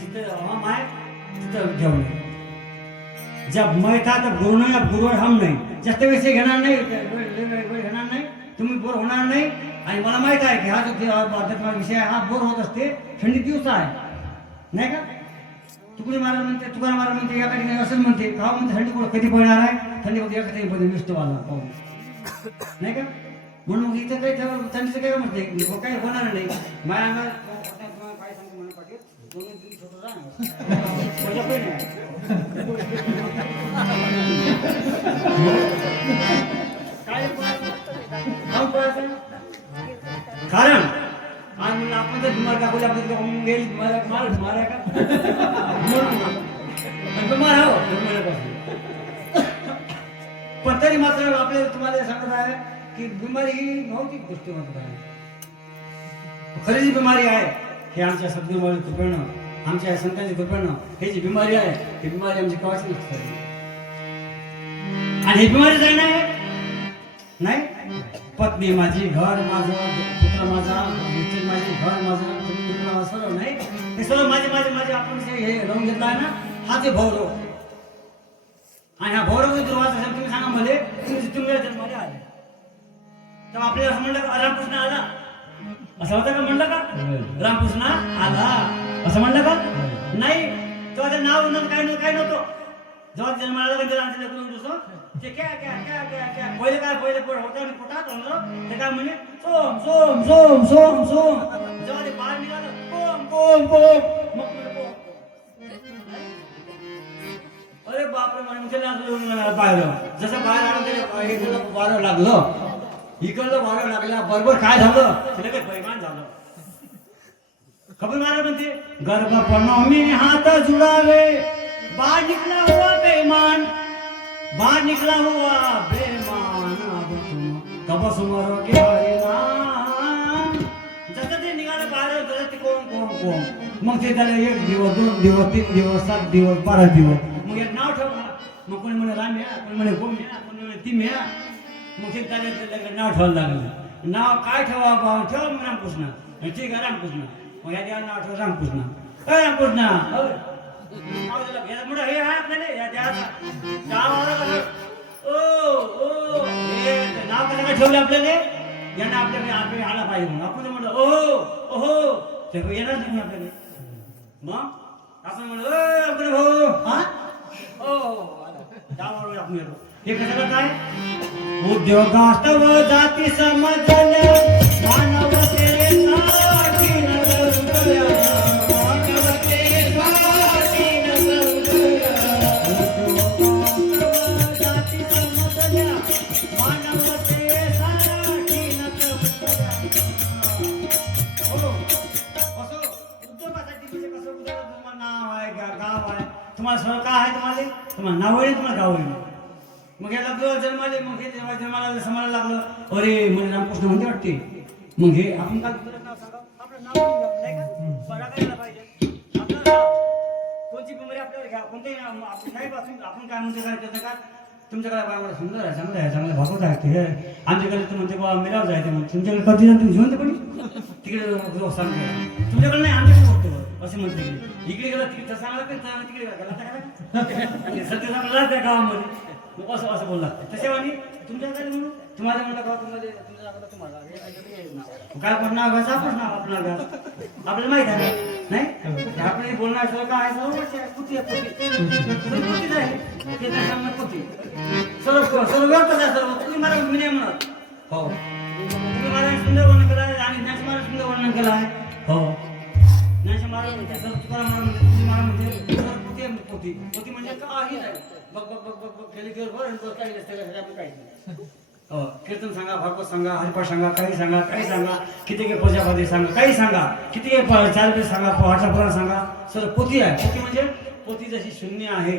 जिथे हम आहे तिथं घेऊन जब मैं था तब गुरु नहीं अब गुरु हम नहीं जास्त पैसे घेणार नाही घेणार नाही तुम्ही बोर होणार नाही आणि मला माहित आहे की हा जो अध्यात्माचा विषय हा बोर होत असते थंडी दिवस आहे नाही का तुकडे महाराज म्हणते तुकाराम महाराज म्हणते या ठिकाणी असं म्हणते का म्हणते थंडी कुठं कधी पडणार आहे थंडी होते एका ठिकाणी निष्ठो आला पाहून नाही का म्हणून मग इथं काही थंडीचं काय म्हणते काही होणार नाही माझ्या अंगात काय सांगतो म्हणून पाटील दोन तीन छोटं कारण आज म्हणलं आपण जर तुम्हाला दाखवले आपण गेली मारा का पण तरी मात्र आपल्याला तुम्हाला सांगत आहे की बिमारी ही भौतिक गोष्टी म्हणत आहे खरी जी बिमारी आहे हे आमच्या सद्गुरूंच्या कृपेनं आमच्या संतांच्या कृपेनं हे जी बिमारी आहे ही बिमारी आमची कवाची नसते आणि ही बिमारी जाई नाही पत्नी माझी घर माझं पुत्र माझा मित्र माझी घर माझं सर्व नाही हे सर्व माझे आपण हे लावून घेतलं आहे ना हा ते भवरोग आणि हा भवरोग जर वाच असेल तुम्ही सांगा मध्ये तुम्ही जन्माला आले तेव्हा आपल्याला असं म्हणलं का रामकृष्ण आला असं होतं का म्हणलं का रामकृष्ण आला असं म्हणलं का नाही तेव्हा ते नाव काय नव्हतं जेव्हा जन्माला आला ते काय पहिले पोट होतं आणि पोटात म्हणलं ते काय म्हणे सोम सोम सोम सोम सोम जेव्हा ते बाहेर निघालं कोम कोम कोम मग अरे बापरे म्हणून पाहिलं जसं बाहेर आलं वारं लागलं इकडलं वारं लागल्या बरोबर काय झालं त्याला काही बैमान झालं खबर महाराज म्हणते गर्भपणो मी हात जुळावे बाळ निकला हुआ बेमान बाहर निकला हुआ बेमान कब सुमरो के हरे नाम जसं ते निघालं बाहेर जसं ते कोण मग ते त्याला 1 दिवस 2 दिवस 3 दिवस 7 दिवस 12 दिवस मग एक नाव ठेवलं मग कोणी म्हणे राम्या कोणी म्हणे गोम्या कोणी म्हणे ती म्या मग ते त्याला नाव ठेवायला लागलं. नाव काय ठेवा भाऊ ठेवा मग रामकृष्ण. ठीक आहे रामकृष्ण. मग या देवाला नाव ठेव रामकृष्ण. काय रामकृष्ण नाव दिलं याला मोठं हे आहे आपल्याला या देवाचं नाव आलं कसं ओ हे नाव कसं काय ठेवलं आपल्याला यांना आपल्याकडे आला पाहिजे म्हणून आपण म्हणलं ओहो ते येणार नाही म्हणून आपल्याला. मग आपण म्हणलं आपण भाऊ हा गावावर आपण येतो. हे कसं काय उद्योगात व जाती समजल्या मानवतेसाठी नजरुगल्या मानवतेसाठी नजरुगल्या जाती समजल्या मानवतेसाठी नजरुगल्या. हो असं उद्योगासाठी म्हणजे कसं उद्योगात तुम्हाला नाव आहे गाव आहे तुम्हाला सगळं काय आहे तुम्हाला नाव आहे तुम्हाला गाव आहे. मग याला तुला जन्माले मग हे जेव्हा जन्माला समायला लागलं अरे म्हणे रामकृष्ण म्हणते वाटते. मग हे आपण काय नाव सांगा आपलं नाव नाही का बरा करायला पाहिजे. आपलं नाव कोणती बिमारी आपल्याला घ्या कोणतेही आपण नाही पासून आपण काय म्हणतो काय करतं का तुमच्याकडे बाबा सुंदर आहे चांगलं भागवत आहे हे आमच्याकडे तर म्हणते बाबा मिळाव जायचं म्हणते तुमच्याकडे कधी जाऊन तुम्ही जिवंत पडी तिकडे सांगतो तुमच्याकडे नाही आमच्याकडे बघतो असं म्हणते इकडे गेला तिकडे सांगायला तिकडे गेला सत्य सांगायला त्या गावामध्ये मग असं बोलला तसेवानी तुमच्याकडे म्हणून तुम्हाला म्हणलं गाव तुम्हाला काय पण नाव घ्यायचं आपण नाव आपलं नाव घ्यायचं आपल्याला माहित आहे नाही आपल्याला बोलणार सगळं काय आहे कुठे सर्व व्यक्त सर्व तुम्ही मला मी नाही म्हणत हो तुम्ही मला सुंदर वर्णन केलं आहे आणि ज्ञानशी मला सुंदर वर्णन केलं आहे हो ज्ञानशी मला म्हणते सर्व तुकाराम मला म्हणते तुम्ही मला म्हणते पोती पोती म्हणजे काही नाही बघ केली काही नसते काही हो कीर्तन सांगा भागवत सांगा हरिपाठ सांगा काही सांगा किती काही प्रजापती सांगा काही सांगा किती काही चारित्र्य सांगा आठपुराण सांगा सर्व पोथी आहे. पोथी म्हणजे पोथी जशी शून्य आहे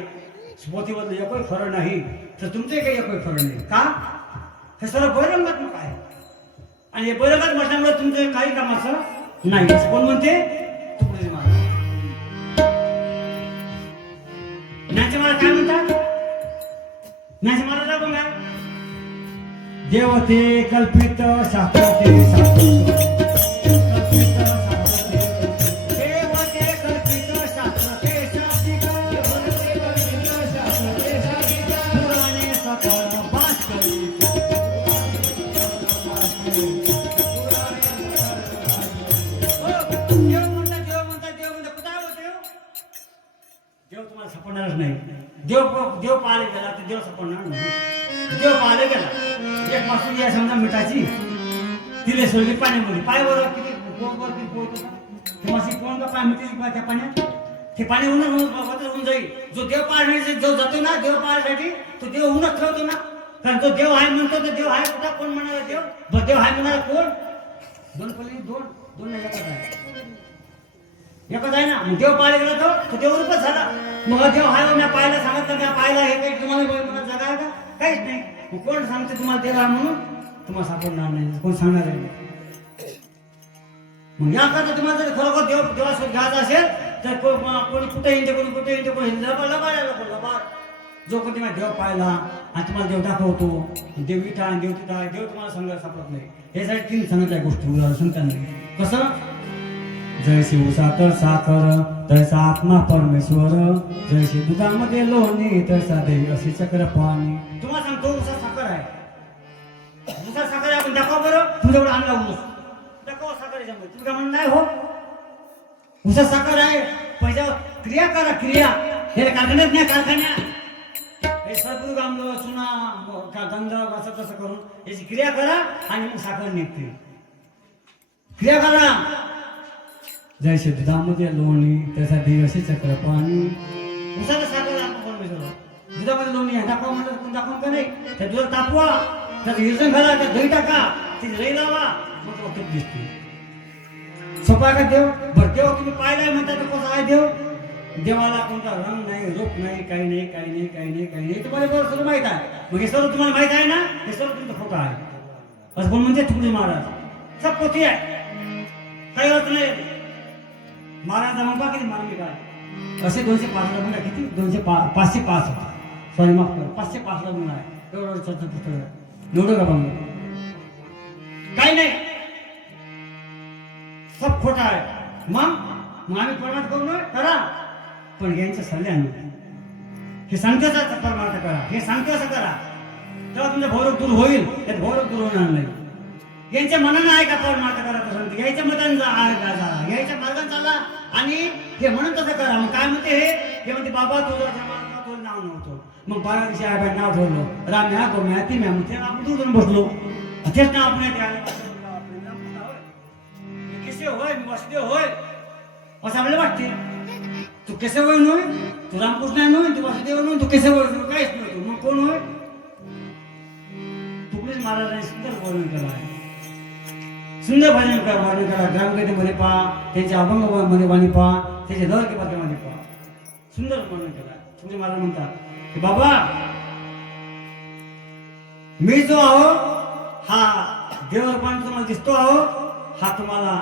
पोथीबद्दल एकही फरक नाही तर तुमचे काही एकही फरक नाही का हे सर्व बहिरंगात्मक आहे आणि हे बहिरंगात म्हटल्यामुळे तुमचं काही कामाचं नाही कोण म्हणते तुकडे महाराज ज्ञानचे महाराज काय म्हणतात ज्ञानचे महाराज बघा देवते कल्पित शास्त्रते सापडणारच नाही. देव पाहायला गेला तर देव सापडणार नाही. देव पाहायला गेला एक मासून या समजा मिठाची तिले सोडली पाण्यामध्ये पाय बरोबर किती मासी कोण का पाय मिठाची पाय त्या पाण्यात ते पाणी होऊन जाईल. जो देव पाहण्यासाठी जो जातो ना देव पाहण्यासाठी तो देव होऊनच ठेवतो ना कारण तो देव आहे म्हणतो तर देव आहे कुठं कोण म्हणाला देव आहे म्हणाला कोण दोन पल्ली दोन नाही एकच आहे ना. देव पाहायला गेला तो देव रूपच झाला. मग देव आहे मी पाहायला सांगितलं मी पाहायला हे काही तुम्हाला जगा आहे का काहीच नाही. मग कोण सांगते तुम्हाला देव आहे म्हणून तुम्हाला सापडणार नाही कोण सांगणार आहे. मग याकरता तुम्हाला जर खरोखर देवासोबत घ्यायचा असेल तर कोणी कुठे येते कोणी लबाड जो कोणी तुम्हाला देव पाहिला आणि तुम्हाला देव दाखवतो देव इथं आणि देव तिथं आहे देव तुम्हाला सांगायला सापडत नाही. हे साठी तीन सांगितल्या गोष्टी सांगताना कसं जैसे उसात साखर तैसा आत्मा परमेश्वर जैसे दुधामध्ये लोणी तैसा देवी असे चक्र पाणी. तुम्हाला सांगतो उसा साखर आहे उसा साखर आहे आपण दाखवा बरं तुमच्याकडे आणला ऊस दाखवा साखर याच्यामध्ये तुम्ही काय म्हणून नाही हो उसा साखर आहे पहिल्या क्रिया करा क्रिया हे कारखान्यात नाही कारखान्यात हे सद्गुरु गामलो चुना गंध असं तसं करून याची क्रिया करा आणि मग साखर निघते. क्रिया करा जैसे दुधामध्ये लोणी त्याचा देव असे चक्र पाणी. उसाला साखर आपण परमेश्वर दुधामध्ये लोणी आहे दाखवा म्हणलं कोण दाखवून का नाही त्या दुधात तापवा त्याचं हिरजण घाला त्यात दही टाका तिथे लई लावा मग तो तूप दिसते. सोपा का देव बरं देव तुम्ही पाहिलाय म्हणता तर कसा आहे देव देवाला कोणता रंग नाही रूप नाही काही नाही तुम्हाला बरोबर सर्व माहित आहे. मग हे सर्व तुम्हाला माहित आहे ना हे सर्व तुमचं खोटं आहे असं कोण म्हणते तुकडे महाराज सब पोथी आहे काही अर्थ नाही. महाराज मग किती मार्मिक आहे असे 205 गुण आहे किती 505 सॉरी माफ कर 505 गुण आहे एवढं छोटं पुस्तक एवढं का बंगलो काही नाही सब खोटा आहे मग आम्ही परमार्थ करू नये करा पण यांच्या सल्ल्यानं हे सांगते परमार्थ करा हे सांगते असं करा तेव्हा तुमचा भौरव दूर होईल त्यात भौरव दूर होणार नाही यांच्या मनानं आहे का परमार्थ करा तर सांगते यायच्या मतानं यायच्या मार्गाने चाला आणि हे म्हणून तसं करा मग काय म्हणते हे म्हणते बाबा तुझं नाव नव्हतं मग 12 दिवशी आहे नाव ठेवलं राम्या गोम्या ती मॅ म्हणते आपण दूर बसलो तेच नाव आपण कसे होय मी वासुदेव होय असं आपल्याला वाटते तू कसे होय नव्हे तू रामकृष्ण नव्हे तू वासुदेव नव्हे तू कसे होय तू काहीच नव्हतो मग कोण होय तुकडेच महाराजांनी सुंदर वर्णन केलं आहे सुंदर वर्णन करा ग्रामगीतेमध्ये पहा त्यांच्या अभंगामध्ये वाणी पहा त्याच्या दर पात्रामध्ये पहा सुंदर वर्णन केलं आहे तुकडे महाराज म्हणतात की बाबा मी जो आहो हा देवरूपाने तुम्हाला दिसतो आहो हा तुम्हाला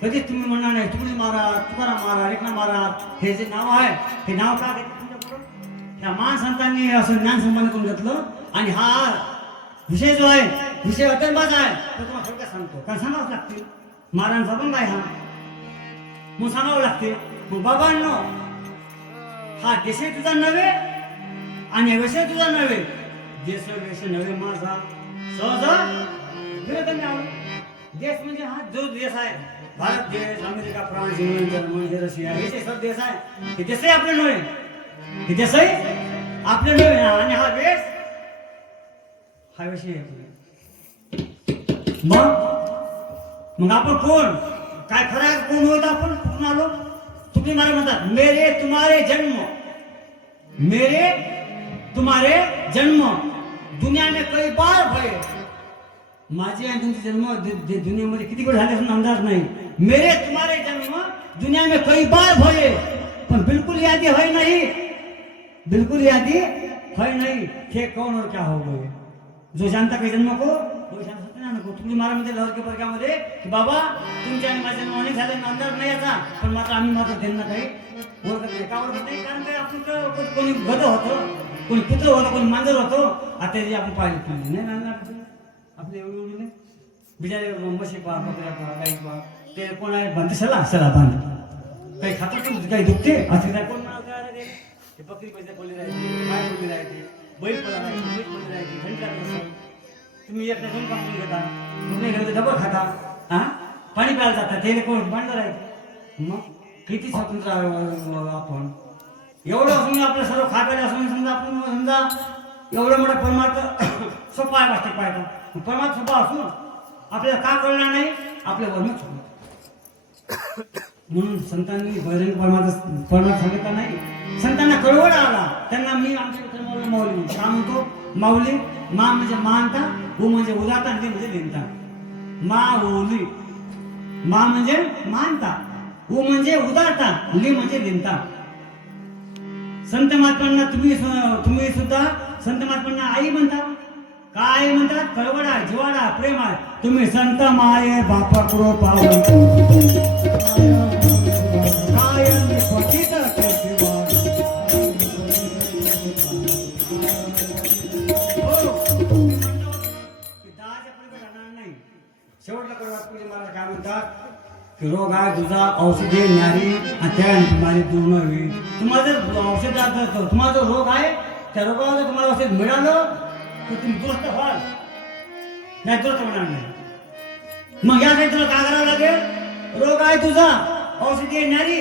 कधीच तुम्ही म्हणणार नाही तुकडे महाराज तुकाराम महाराज एकनाथ महाराज हे जे नाव आहे हे नाव का घेतलं ह्या महान संतांनी असं ज्ञान संबंध करून घेतलं आणि हा विषय जो आहे विषय अत्यंत आहे तो तुम्हाला थोडक्यात सांगतो कारण सांगावंच लागते महाराजांचा अभंग आहे हा मग सांगावं लागते मग बाबांनो हा देशही तुझा नव्हे आणि विषय तुझा नव्हे देश विषय नव्हे माझा सहज विरोध देश म्हणजे हा जो देश आहे भारत देश America France England Germany Russia हे जे सब देश आहे हे देशही आपले नव्हे हे देशही आपले नव्हे आणि हा देश हा विषय मग आपण कोण काय खरं आहे कोण होत आपण कुठून आलो तुम्ही मला म्हणतात मेरे तुम्हारे जन्म दुनिया में कई बार भये माझे आणि तुमचे जन्म दुनियामध्ये किती वेळ झाले असून अंदाज नाही मेरे तुम्हारे जन्म दुनिया में कई बार भये पण बिल्कुल यादी है नहीं बिल्कुल यादी है नहीं थे कौन और क्या हो गए जो जानता काही जन्म को वो जानता नको तुम्ही महाराज लहर के वर्गामध्ये की बाबा तुमच्या आणि माझ्या जन्म अनेक झाले अंदाज नाही याचा पण मात्र आम्ही मात्र त्यांना काही ओळखत नाही का ओळखत नाही कारण काय आपण कोणी गध होतो कोणी पुत्र होतो कोणी मांजर होतो आता जे आपण पाहिजे नाही आपले एवढे नाही बिचारे म्हशी पहा बकऱ्या पहा गाई पहा ते कोण आहे बांधते सला बांध काही खातात काही दुखते असं काय कोण ते बकरी पैसे बोलली राहायची गाय बोलली राहायची बैल पडा राहायची बैल बोलली राहायची घंटा तुम्ही एक दोन काम घेता तुम्ही घरी डबल खाता हा पाणी प्यायला जाता ते कोण पाणी राहायचं मग किती स्वतंत्र आपण एवढं असून आपलं सर्व खायला असून समजा आपण समजा एवढं मोठा परमार्थ सोपा आहे वाटते पाहायचा परमार्थ सोपा असून आपल्याला का कळणार नाही आपल्या वर्णन चुकलं म्हणून संतांनी बहिरंग परमार्थ सांगितला नाही संतांना कळवळ आला त्यांना मी आमच्या माऊली म्हणतो का म्हणतो माऊली मा म्हणजे मानता उ म्हणजे उदाता आणि म्हणजे लिहिता माऊली मा म्हणजे मानता उ म्हणजे उदारता ली म्हणजे लिहिता संत महात्मांना तुम्ही सुद्धा संत महात्मांना आई म्हणता काय म्हणतात कळवडा जिवाडा प्रेम आहे तुम्ही संत माये बापा कृपा काय पतित शेवटला मला काय म्हणतात की रोग आहे तुझा औषधी न्यारी आणि त्या तुम्हाला दूर नव्हे तुम्हाला जर औषध तुम्हाला जो रोग आहे त्या रोगावर जर तुम्हाला औषध मिळालं तर तुम्ही दुरुस्त व्हाल नाही दुरुस्त होणार नाही मग यासाठी तुला काय करावं लागेल रोग आहे तुझा औषधी न्यारी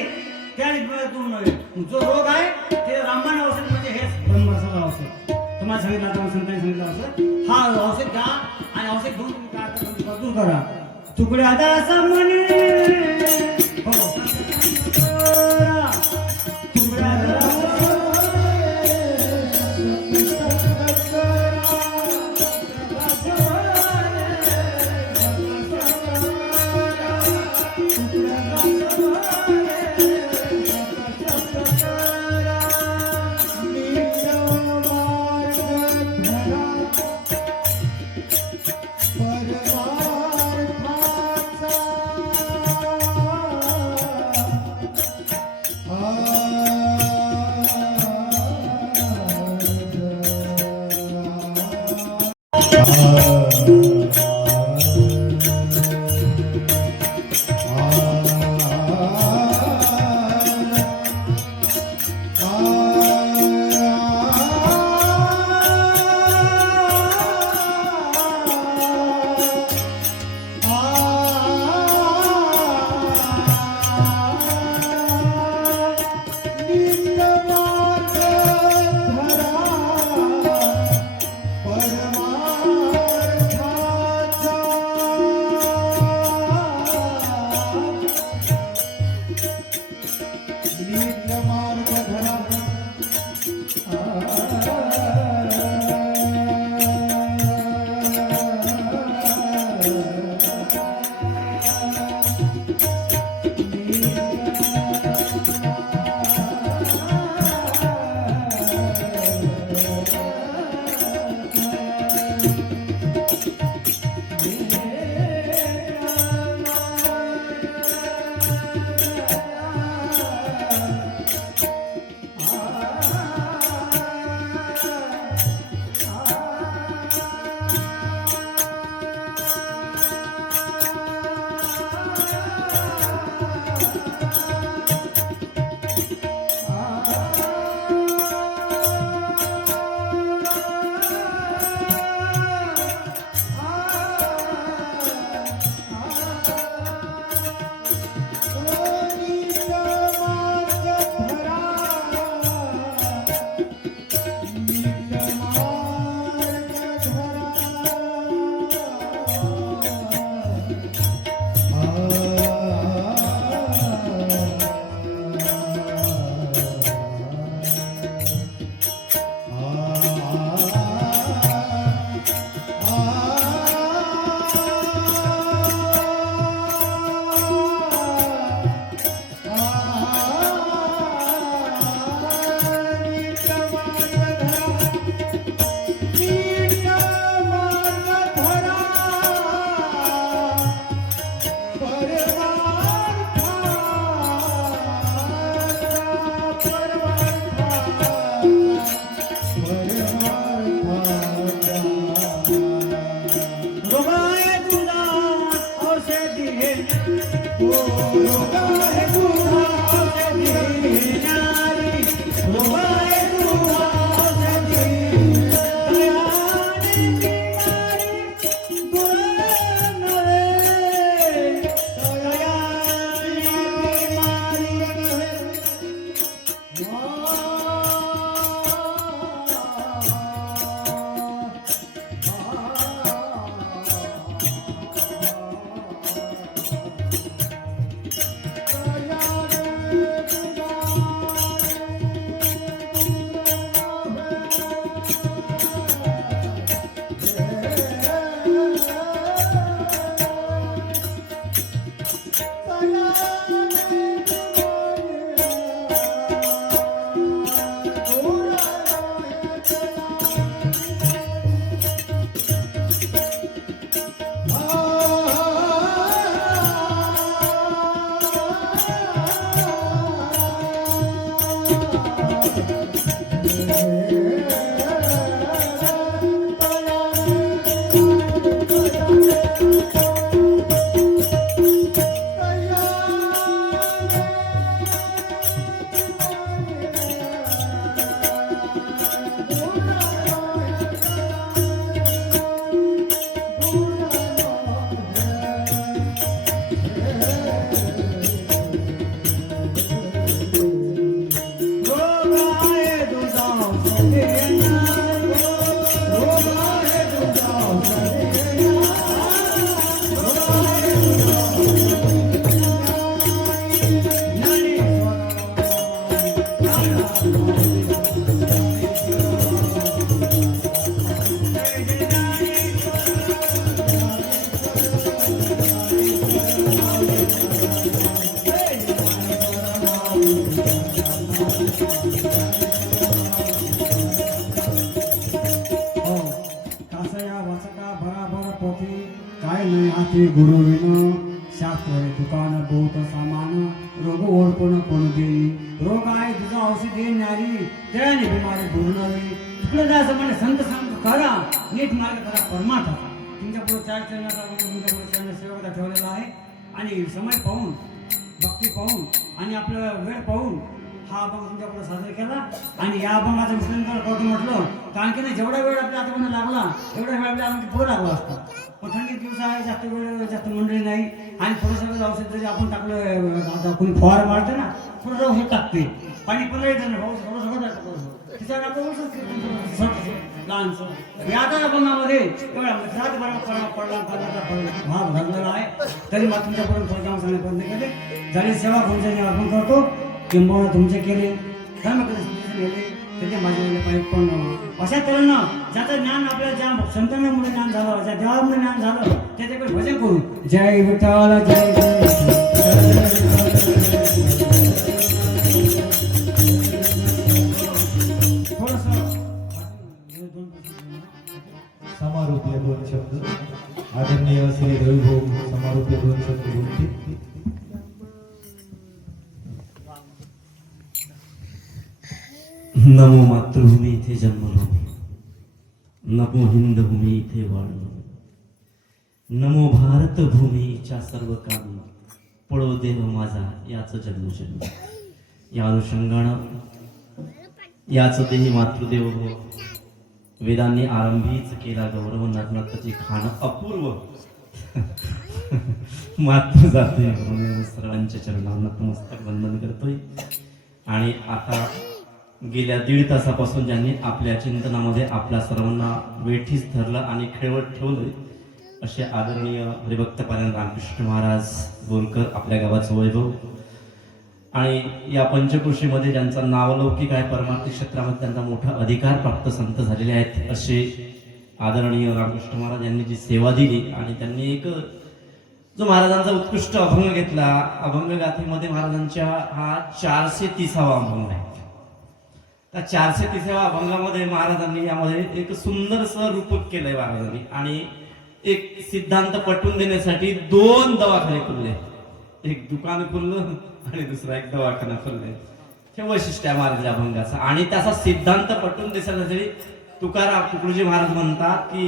त्याने तुम्हाला दूर नव्हे जो रोग आहे ते रामबाण औषध म्हणजे हेच ब्रह्माचं औषध तुम्हाला सांगितलं आता संतांनी सांगितलं औषध हा औषध घ्या आणि औषध घेऊन तुम्ही काय दूर करा तुकड्या दासा म्हणे हाती गुरुविन शास्त्र दुकान बहुत सामान रोग ओळखून कोण देई रोग आहे तुझा औषधी देणारी त्याने बिमारी दूर नवी तुला जायचं म्हणजे संत सांग करा, नीट मार्ग करा परमार्थ. तुमच्या पुढे 4 चरणाचा तुमच्या पुढे चरण सेवक ठेवलेला आहे आणि समय पाहून, भक्ती पाहून आणि आपला वेळ पाहून हा अभंग तुमच्या पुढे सादर केला. आणि या अभंगाचं विश्लेषण करतो म्हटलं कारण की नाही जेवढा वेळ आपल्या आतापर्यंत लागला एवढा वेळ आपल्या आणखी पुढे लागला असता. पण थंडी दिवस आहे, जास्त वेळ जास्त मंडळी नाही आणि थोडंसं औषध जरी आपण टाकलं, आता कोणी फवार मारते ना थोडंसं औषध टाकते, पाणी पण येतं ना भाऊ थोडंसं टाकतो तिच्यावर आपण लहानसं आता अभंगामध्ये एवढा पडला भाग घाललेला आहे. तरी मग तुमच्यापर्यंत थोडं जाऊन सांगण्याचा प्रयत्न केले. झाले सेवा तुमचे अर्पण करतो किंबहुना तुमचे केले धर्म केले त्याचे माझे पाहिजे. पण अशा तऱ्हेनं ज्याचं ज्ञान आपल्याला ज्या संतांमुळे ज्ञान झालं, ज्या देवामुळे ज्ञान झालं त्याच्याकडे भजन करू. जय विठ्ठल जय समारोपीय 2 शब्द आदरणीय श्री रविभाऊ समारोपीय 2 शब्द बोलतील. नमो मातृभूमी इथे जन्मलो, नमो हिंद भूमी इथे वाढलो, नमो भारत भूमीच्या सर्व कामी पळो देह माझा याच जन्मजन्म. या अनुषंगानं याच देही मातृदेव हो वेदांनी आरंभीच केला गौरव. नर्तकी खाणं अपूर्व मातृ जाते म्हणून सर्वांच्या चरणांना नतमस्तक वंदन करतोय. आणि आता गेल्या 1.5 तासापासून ज्यांनी आपल्या चिंतनामध्ये आपल्या सर्वांना वेठीस धरलं आणि खेळवत ठेवलं असे आदरणीय हरिभक्त पारायण रामकृष्ण महाराज बोरकर, आपल्या गावाचं वैभव. आणि या पंचकृषीमध्ये ज्यांचा नावलौकिक आहे, परमार्थिक क्षेत्रामध्ये त्यांचा मोठा अधिकार प्राप्त संत झालेले आहेत असे आदरणीय रामकृष्ण महाराज यांनी जी सेवा दिली. आणि त्यांनी एक जो महाराजांचा उत्कृष्ट अभंग घेतला, अभंग गाथेमध्ये महाराजांच्या हा 430वा अभंग आहे. त्या 430व्या अभंगामध्ये महाराजांनी यामध्ये एक सुंदरसं रूपक केलंय महाराजांनी. आणि एक सिद्धांत पटवून देण्यासाठी 2 दवाखाने खुलले, एक दुकान खुललं आणि दुसरा एक दवाखाना खुलले. हे वैशिष्ट्य आहे महाराज अभंगाचं. आणि त्याचा सिद्धांत पटवून देण्यासाठी तुकाराम तुकडोजी महाराज म्हणतात की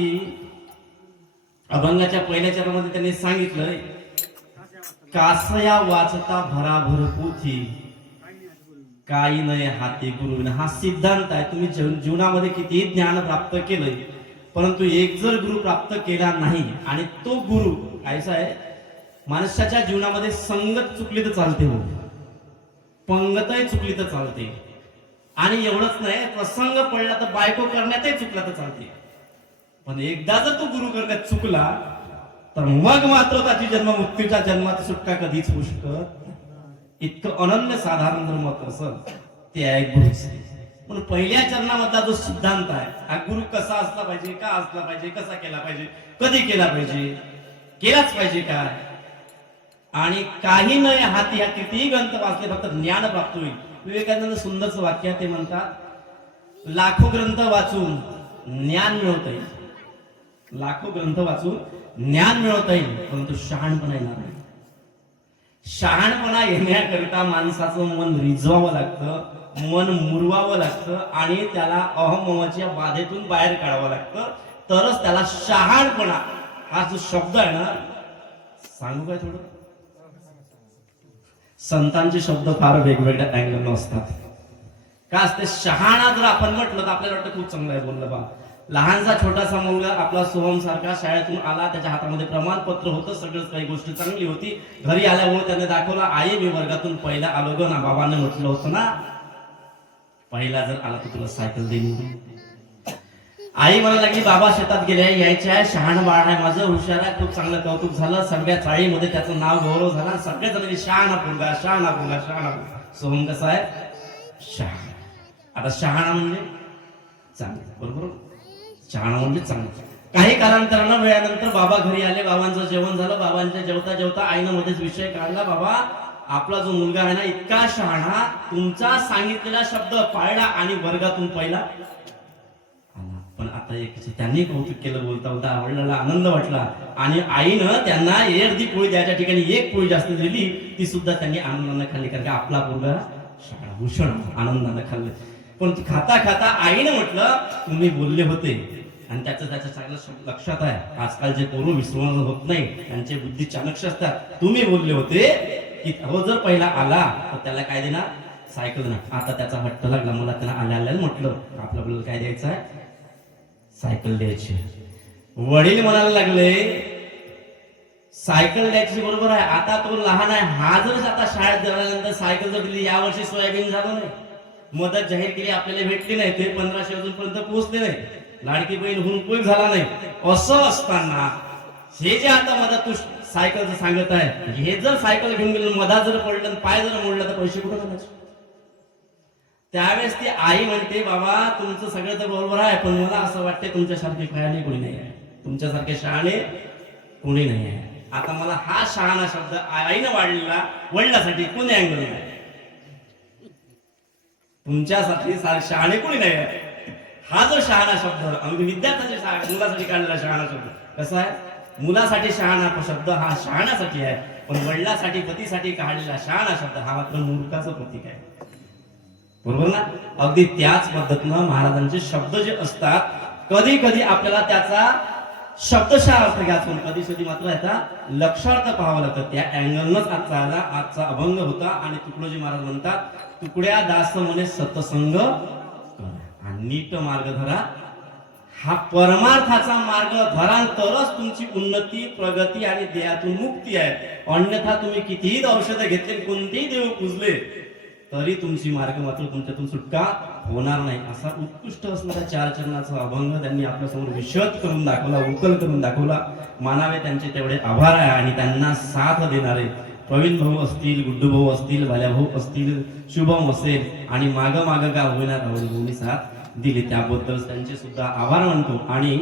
अभंगाच्या पहिल्या चरणामध्ये त्यांनी सांगितलं, कासया वाचता भराभर पोथी काही नाही हाती गुरु. हा सिद्धांत आहे. तुम्ही जीवनामध्ये कितीही ज्ञान प्राप्त केलंय परंतु एक जर गुरु प्राप्त केला नाही आणि तो गुरु कायसा आहे, माणसाच्या जीवनामध्ये संगत चुकली तर चालते, हो पंगतही चुकली तर चालते. आणि एवढंच नाही, प्रसंग पडला तर बायको करण्यातही चुकला तर चालते. पण एकदा जर तो गुरु करण्यात चुकला तर मग मात्र त्याची जन्ममुक्तीच्या जन्माची सुटका कधीच होऊ शकत. इतकं अनन्य साधारण धर्म असं ते आहे गुरु. पण पहिल्या चरणामधला जो सिद्धांत आहे, हा गुरु कसा असला पाहिजे, का असला पाहिजे, कसा केला पाहिजे, कधी केला पाहिजे, केलाच पाहिजे का, आणि काही नाही हाती ह्या कितीही ग्रंथ वाचले फक्त ज्ञान प्राप्त होईल. विवेकानंद सुंदरचं वाक्य ते म्हणतात, लाखो ग्रंथ वाचून ज्ञान मिळवता येईल, लाखो ग्रंथ वाचून ज्ञान मिळवता येईल परंतु शहाणपणा येणार नाही. शहाणपणा येण्याकरिता माणसाचं मन रिझवावं लागतं, मन मुरवावं लागतं आणि त्याला अहममच्या बाधेतून बाहेर काढावं लागतं, तरच त्याला शहाणपणा हा जो शब्द आहे ना, सांगू काय थोडं, संतांचे शब्द फार वेगवेगळ्या अँगल असतात. का असते शहाणा जर आपण म्हटलं तर आपल्याला वाटतं खूप चांगलं आहे बोललं बा. लहानसा छोटासा मुलगा आपला सोहम सारखा शाळेतून आला, त्याच्या हातामध्ये प्रमाणपत्र होतं, सगळंच काही गोष्ट चांगली होती. घरी आल्यामुळे त्याने दाखवलं, आई मी वर्गातून पहिला आलो ग ना, बाबांनी म्हटलं होतं ना पहिला जर आला तर तुला सायकल देईन. आई म्हणायला लागली, बाबा शेतात गेल्या यायच्या आहे, शहाण बाळ आहे माझं, हुशार आहे, खूप चांगलं कौतुक झालं, सगळ्या चाळीमध्ये त्याचं नाव गौरव झाला, सगळ्या जणांनी शहाणा पोरगा शहाणा पोरगा शहाणा पोरगा. सोहम कसा आहे शहाणा. आता शहाणा म्हणजे चांगलं, बरोबर, शहाणा म्हणजे चांगलं. काही कालांतरानं वेळानंतर बाबा घरी आले, बाबांचं जेवण झालं, बाबांच्या जेवता जेवता आईनं मध्येच विषय काढला, बाबा आपला जो मुलगा आहे ना इतका शहाणा, तुमचा सांगितलेला शब्द पाळला आणि वर्गातून पहिला आला. पण आता एक त्यांनी कौतुक केलं, बोलता बोलता आवडलेला आनंद वाटला आणि आईनं त्यांना अर्धी पोळी द्यायच्या ठिकाणी एक पोळी जास्त दिली, ती सुद्धा त्यांनी आनंदाने खाल्ली, कारण की आपला मुलगा शहाणा भूषण आनंदाने खाल्ले. पण खाता खाता आईनं म्हटलं, तुम्ही बोलले होते आणि त्याचं चांगलं लक्षात आहे. आजकाल जे पोरं विसरून होत नाही, त्यांचे बुद्धी चाणक्य असतात. तुम्ही बोलले होते की हो जर पहिला आला तर त्याला काय देणार, सायकल देणार. आता त्याचा हट्ट लागला, मला त्याला आल्या म्हटलं आपल्याला काय द्यायचं आहे, सायकल द्यायची. वडील म्हणायला लागले सायकल द्यायची, बरोबर आहे. आता तो लहान आहे, हा जर आता शाळेत गेल्यानंतर सायकल जर दिली, या वर्षी सोयाबीन झालं नाही, मदत जाहीर केली आपल्याला भेटली नाही, ते 1500 अजूनपर्यंत पोहोचले नाही, लाडकी बहीण होऊन उपयोग झाला नाही. असं असताना हे जे आता मदत तू सायकलचं सांगत आहे, हे जर सायकल घेऊन गेलं, मधा जर पडलं, पाय जर मोडलं तर पैसे कुठं घालायचे. त्यावेळेस ती आई म्हणते बाबा तुमचं सगळं तर बरोबर आहे, पण मला असं वाटते तुमच्यासारखे खयाने कोणी नाही आहे, तुमच्यासारखे शहाणे कोणी नाही आहे. आता मला हा शहाणा शब्द आईनं वाढलेला वडिलांसाठी कोणी अँगल नाही, तुमच्यासाठी शहाणे कोणी नाही आहे. हा जो शहाणा शब्द अगदी विद्यार्थ्याच्या मुलासाठी काढलेला शहाणा शब्द कसा आहे, मुलासाठी शहाणा शब्द हा शहाण्यासाठी आहे, पण वडिलांसाठी पतीसाठी काढलेला शहाणा शब्द हा मात्र मूर्खाचं प्रतीक आहे. बरोबर ना. अगदी त्याच पद्धतीनं महाराजांचे शब्द जे असतात, कधी कधी आपल्याला त्याचा शब्दशः अर्थ घ्यायचा, कधी कधी मात्र याचा लक्षार्थ पाहावं लागतं. त्या अँगलनच आजचा अभंग होता. आणि तुकडोजी महाराज म्हणतात, तुकड्या दास म्हणे सत्संग आणि नीट मार्ग धरा. हा परमार्थाचा मार्ग धरा तरच तुमची उन्नती, प्रगती आणि देहातून मुक्ती आहे. अन्यथा तुम्ही कितीही औषधं घेतले, कोणतेही देव पूजले, तरी तुमची मार्ग मात्र तुमच्यातून सुटका होणार नाही. असा उत्कृष्ट असणारा 4 चरणाचा अभंग त्यांनी आपल्यासमोर विशद करून दाखवला, उकल करून दाखवला. मानावे त्यांचे तेवढे आभार आहे. आणि त्यांना साथ देणारे प्रवीण भाऊ असतील, गुड्डू भाऊ असतील, बाल्या भाऊ असतील, शुभम असेल, आणि माग का होईना राहुल भाऊनी साथ दिली, त्याबद्दल त्यांचे सुद्धा आभार मानतो. आणि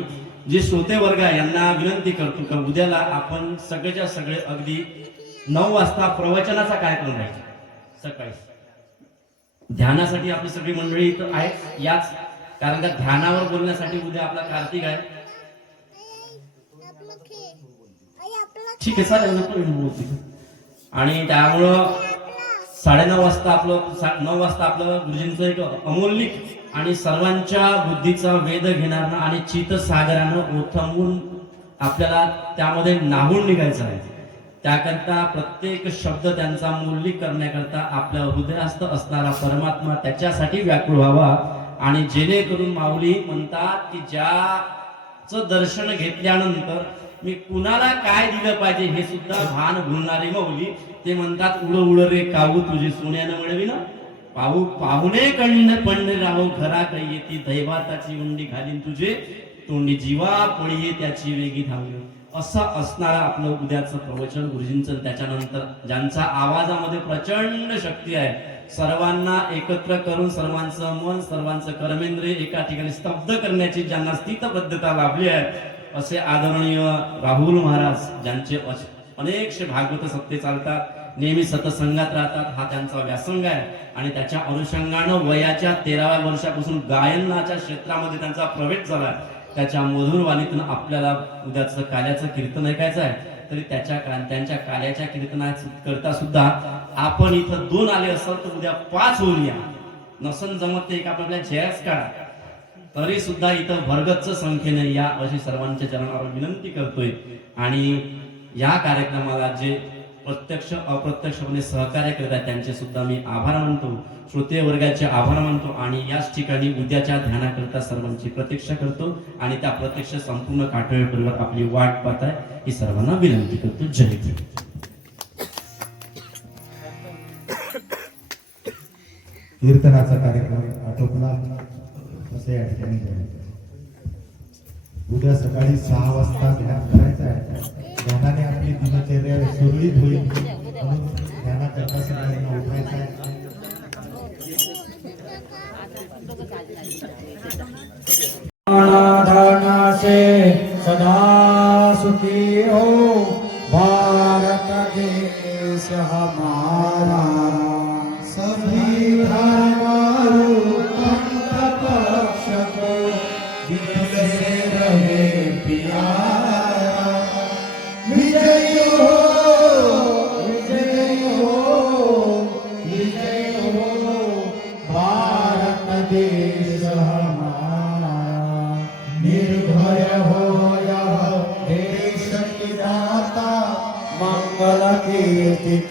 जे श्रोते वर्ग आहे यांना विनंती करतो की उद्याला आपण सगळेच्या सगळे अगदी 9 वाजता प्रवचनाचा कार्यक्रम राहील. सकाळी ध्यानासाठी आपली सगळी मंडळी इथं आहे याच, कारण का ध्यानावर बोलण्यासाठी उद्या आपला कार्तिक आहे. ठीक आहे चालेल. आणि त्यामुळं 9:30 वाजता आपलं गुरुजींचं एक अमूल्य आणि सर्वांच्या बुद्धीचा वेध घेणारं आणि चितसागरानं ओथंबून आपल्याला त्यामध्ये नाहून निघायचं आहे. त्याकरता प्रत्येक शब्द त्यांचा मूल्य करण्याकरता आपल्या हृदयास्थ असणारा परमात्मा त्याच्यासाठी व्याकुळ व्हावा. आणि जेणेकरून माऊली म्हणतात की ज्याचं दर्शन घेतल्यानंतर मी कुणाला काय दिलं पाहिजे हे सुद्धा भान भुलणारे माऊली, ते म्हणतात उड उड रे काऊ तुझी सोन्यानं मिळवी ना, पाहुणे कळीन पण राहो घरा काही येते, दैवाताची उंडी घालीन तुझे तोंडी, जीवा पळी त्याची वेगी धावली. असं असणारा आपलं उद्याचं प्रवचन गुरुजींचं. त्याच्यानंतर ज्यांचा आवाजामध्ये प्रचंड शक्ती आहे, सर्वांना एकत्र करून सर्वांचं मन, सर्वांचं कर्मेंद्रिय एका ठिकाणी स्तब्ध करण्याची ज्यांना स्थितबद्धता लाभली आहे, असे आदरणीय राहुल महाराज, ज्यांचे अनेकशे भागवत सत्ते चालतात, नेहमी सतसंगात राहतात, हा त्यांचा व्यासंग आहे. आणि त्याच्या अनुषंगानं वयाच्या 13व्या वर्षापासून गायनाच्या क्षेत्रामध्ये त्यांचा प्रवेश झाला. त्याच्या मधुर वाणीतून आपल्याला उद्याचं काल्याचं कीर्तन ऐकायचं आहे. तरी त्यांच्या काल्याच्या कीर्तनाकरता सुद्धा आपण इथं 2 आले असाल तर उद्या 5 होऊन या. नसन जमत एक आपल्याला जयच काढा, तरी सुद्धा इथं भरगच्च संख्येने या अशी सर्वांच्या चरणावर विनंती करतोय. आणि या कार्यक्रमाला जे प्रत्यक्ष अप्रत्यक्षपणे सहकार्य करत आहेत त्यांचे सुद्धा मी आभार मानतो, श्रोते वर्गाचे आभार मानतो. आणि याच ठिकाणी उद्याच्या ध्यानाकरता सर्वांची प्रतीक्षा करतो. आणि त्या प्रत्यक्ष संपूर्ण काठोळेपर्यंत आपली वाट पाहत आहे ही सर्वांना विनंती करतो. जय हिंद. कीर्तनाचा कार्यक्रम आटोपला असे या ठिकाणी उद्या सकाळी 6 वाजता ध्यान करायचं आहे. ध्यानाने आपली दिनचर्या सुरळीत होईल म्हणून ध्यानाकरता सगळ्यांना उठायचं आहे. से सदा सुखी हो भारत देश हमारा, सभी धर्मारू पंथ पक्ष को दिल से रहे प्यारा. विजय हो विजय हो विजय हो भारत देश हमारा. निर्भय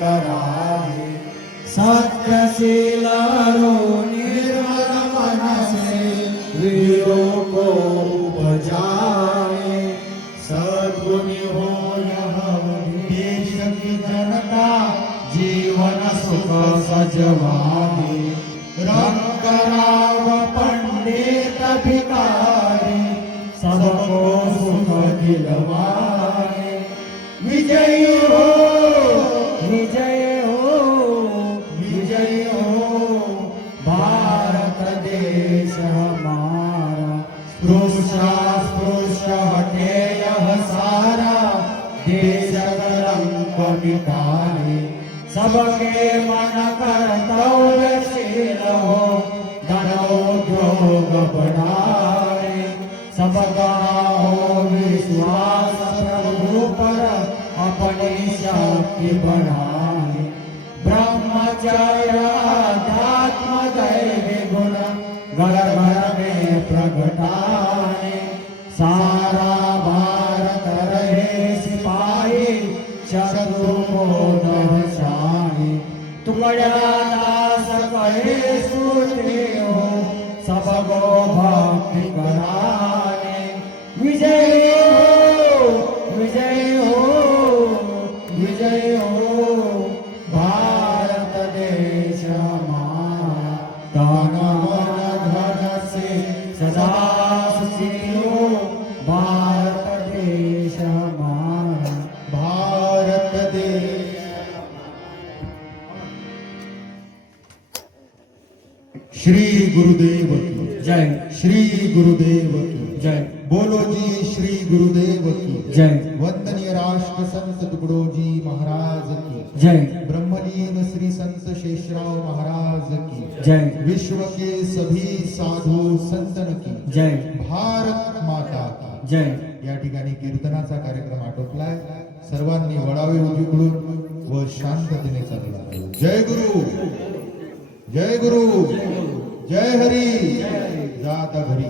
करावे सत्यशील निर्मल मनसे वीरो को उपजाए सद्गुणी हो देश की जनता जीवन सुख सजवावे रंग कराव पंडित भिकारी सबको सुख दिलवाए विजयी हो विजय हो विजयी हो भारत देश हमारा स्पृश्य हटे यह सारा देश कलंक मिटाए सबके मन कर्तव्यशील हो धनोद्योग बढ़ाए सबका हो विश्वास प्रभु पर अपनी शक्ति बढ़ाए ब्रह्मचर्य अध्यात्म दैवी गुण घर घर में प्रगटाए सारा भारत रहे सिपाही शत्रु को दर्शाए तुकड़ा दास कहे सूते हो सबको भक्ति कराए विजय हो विजय हो विजय हो भारत देश हमारा तन मन धन से सदा सुखी हो भारत देश हमारा भारत देश श्री गुरुदेव की जय श्री गुरुदेव की जय बोलो जी श्री गुरुदेव की जय वंदनीय राष्ट्र संत तुकडोजी महाराज की जय ब्रह्मलीन श्री संत शेषराव महाराज की जय विश्व के सभी साधु संतन की जय भारत माता की जय या ठिकाणी कीर्तनाचा कार्यक्रम आटोपलाय सर्वांनी वळावे उजवीकडून व शांततेने चालला जय गुरु जय गुरु जय हरी जाता घरी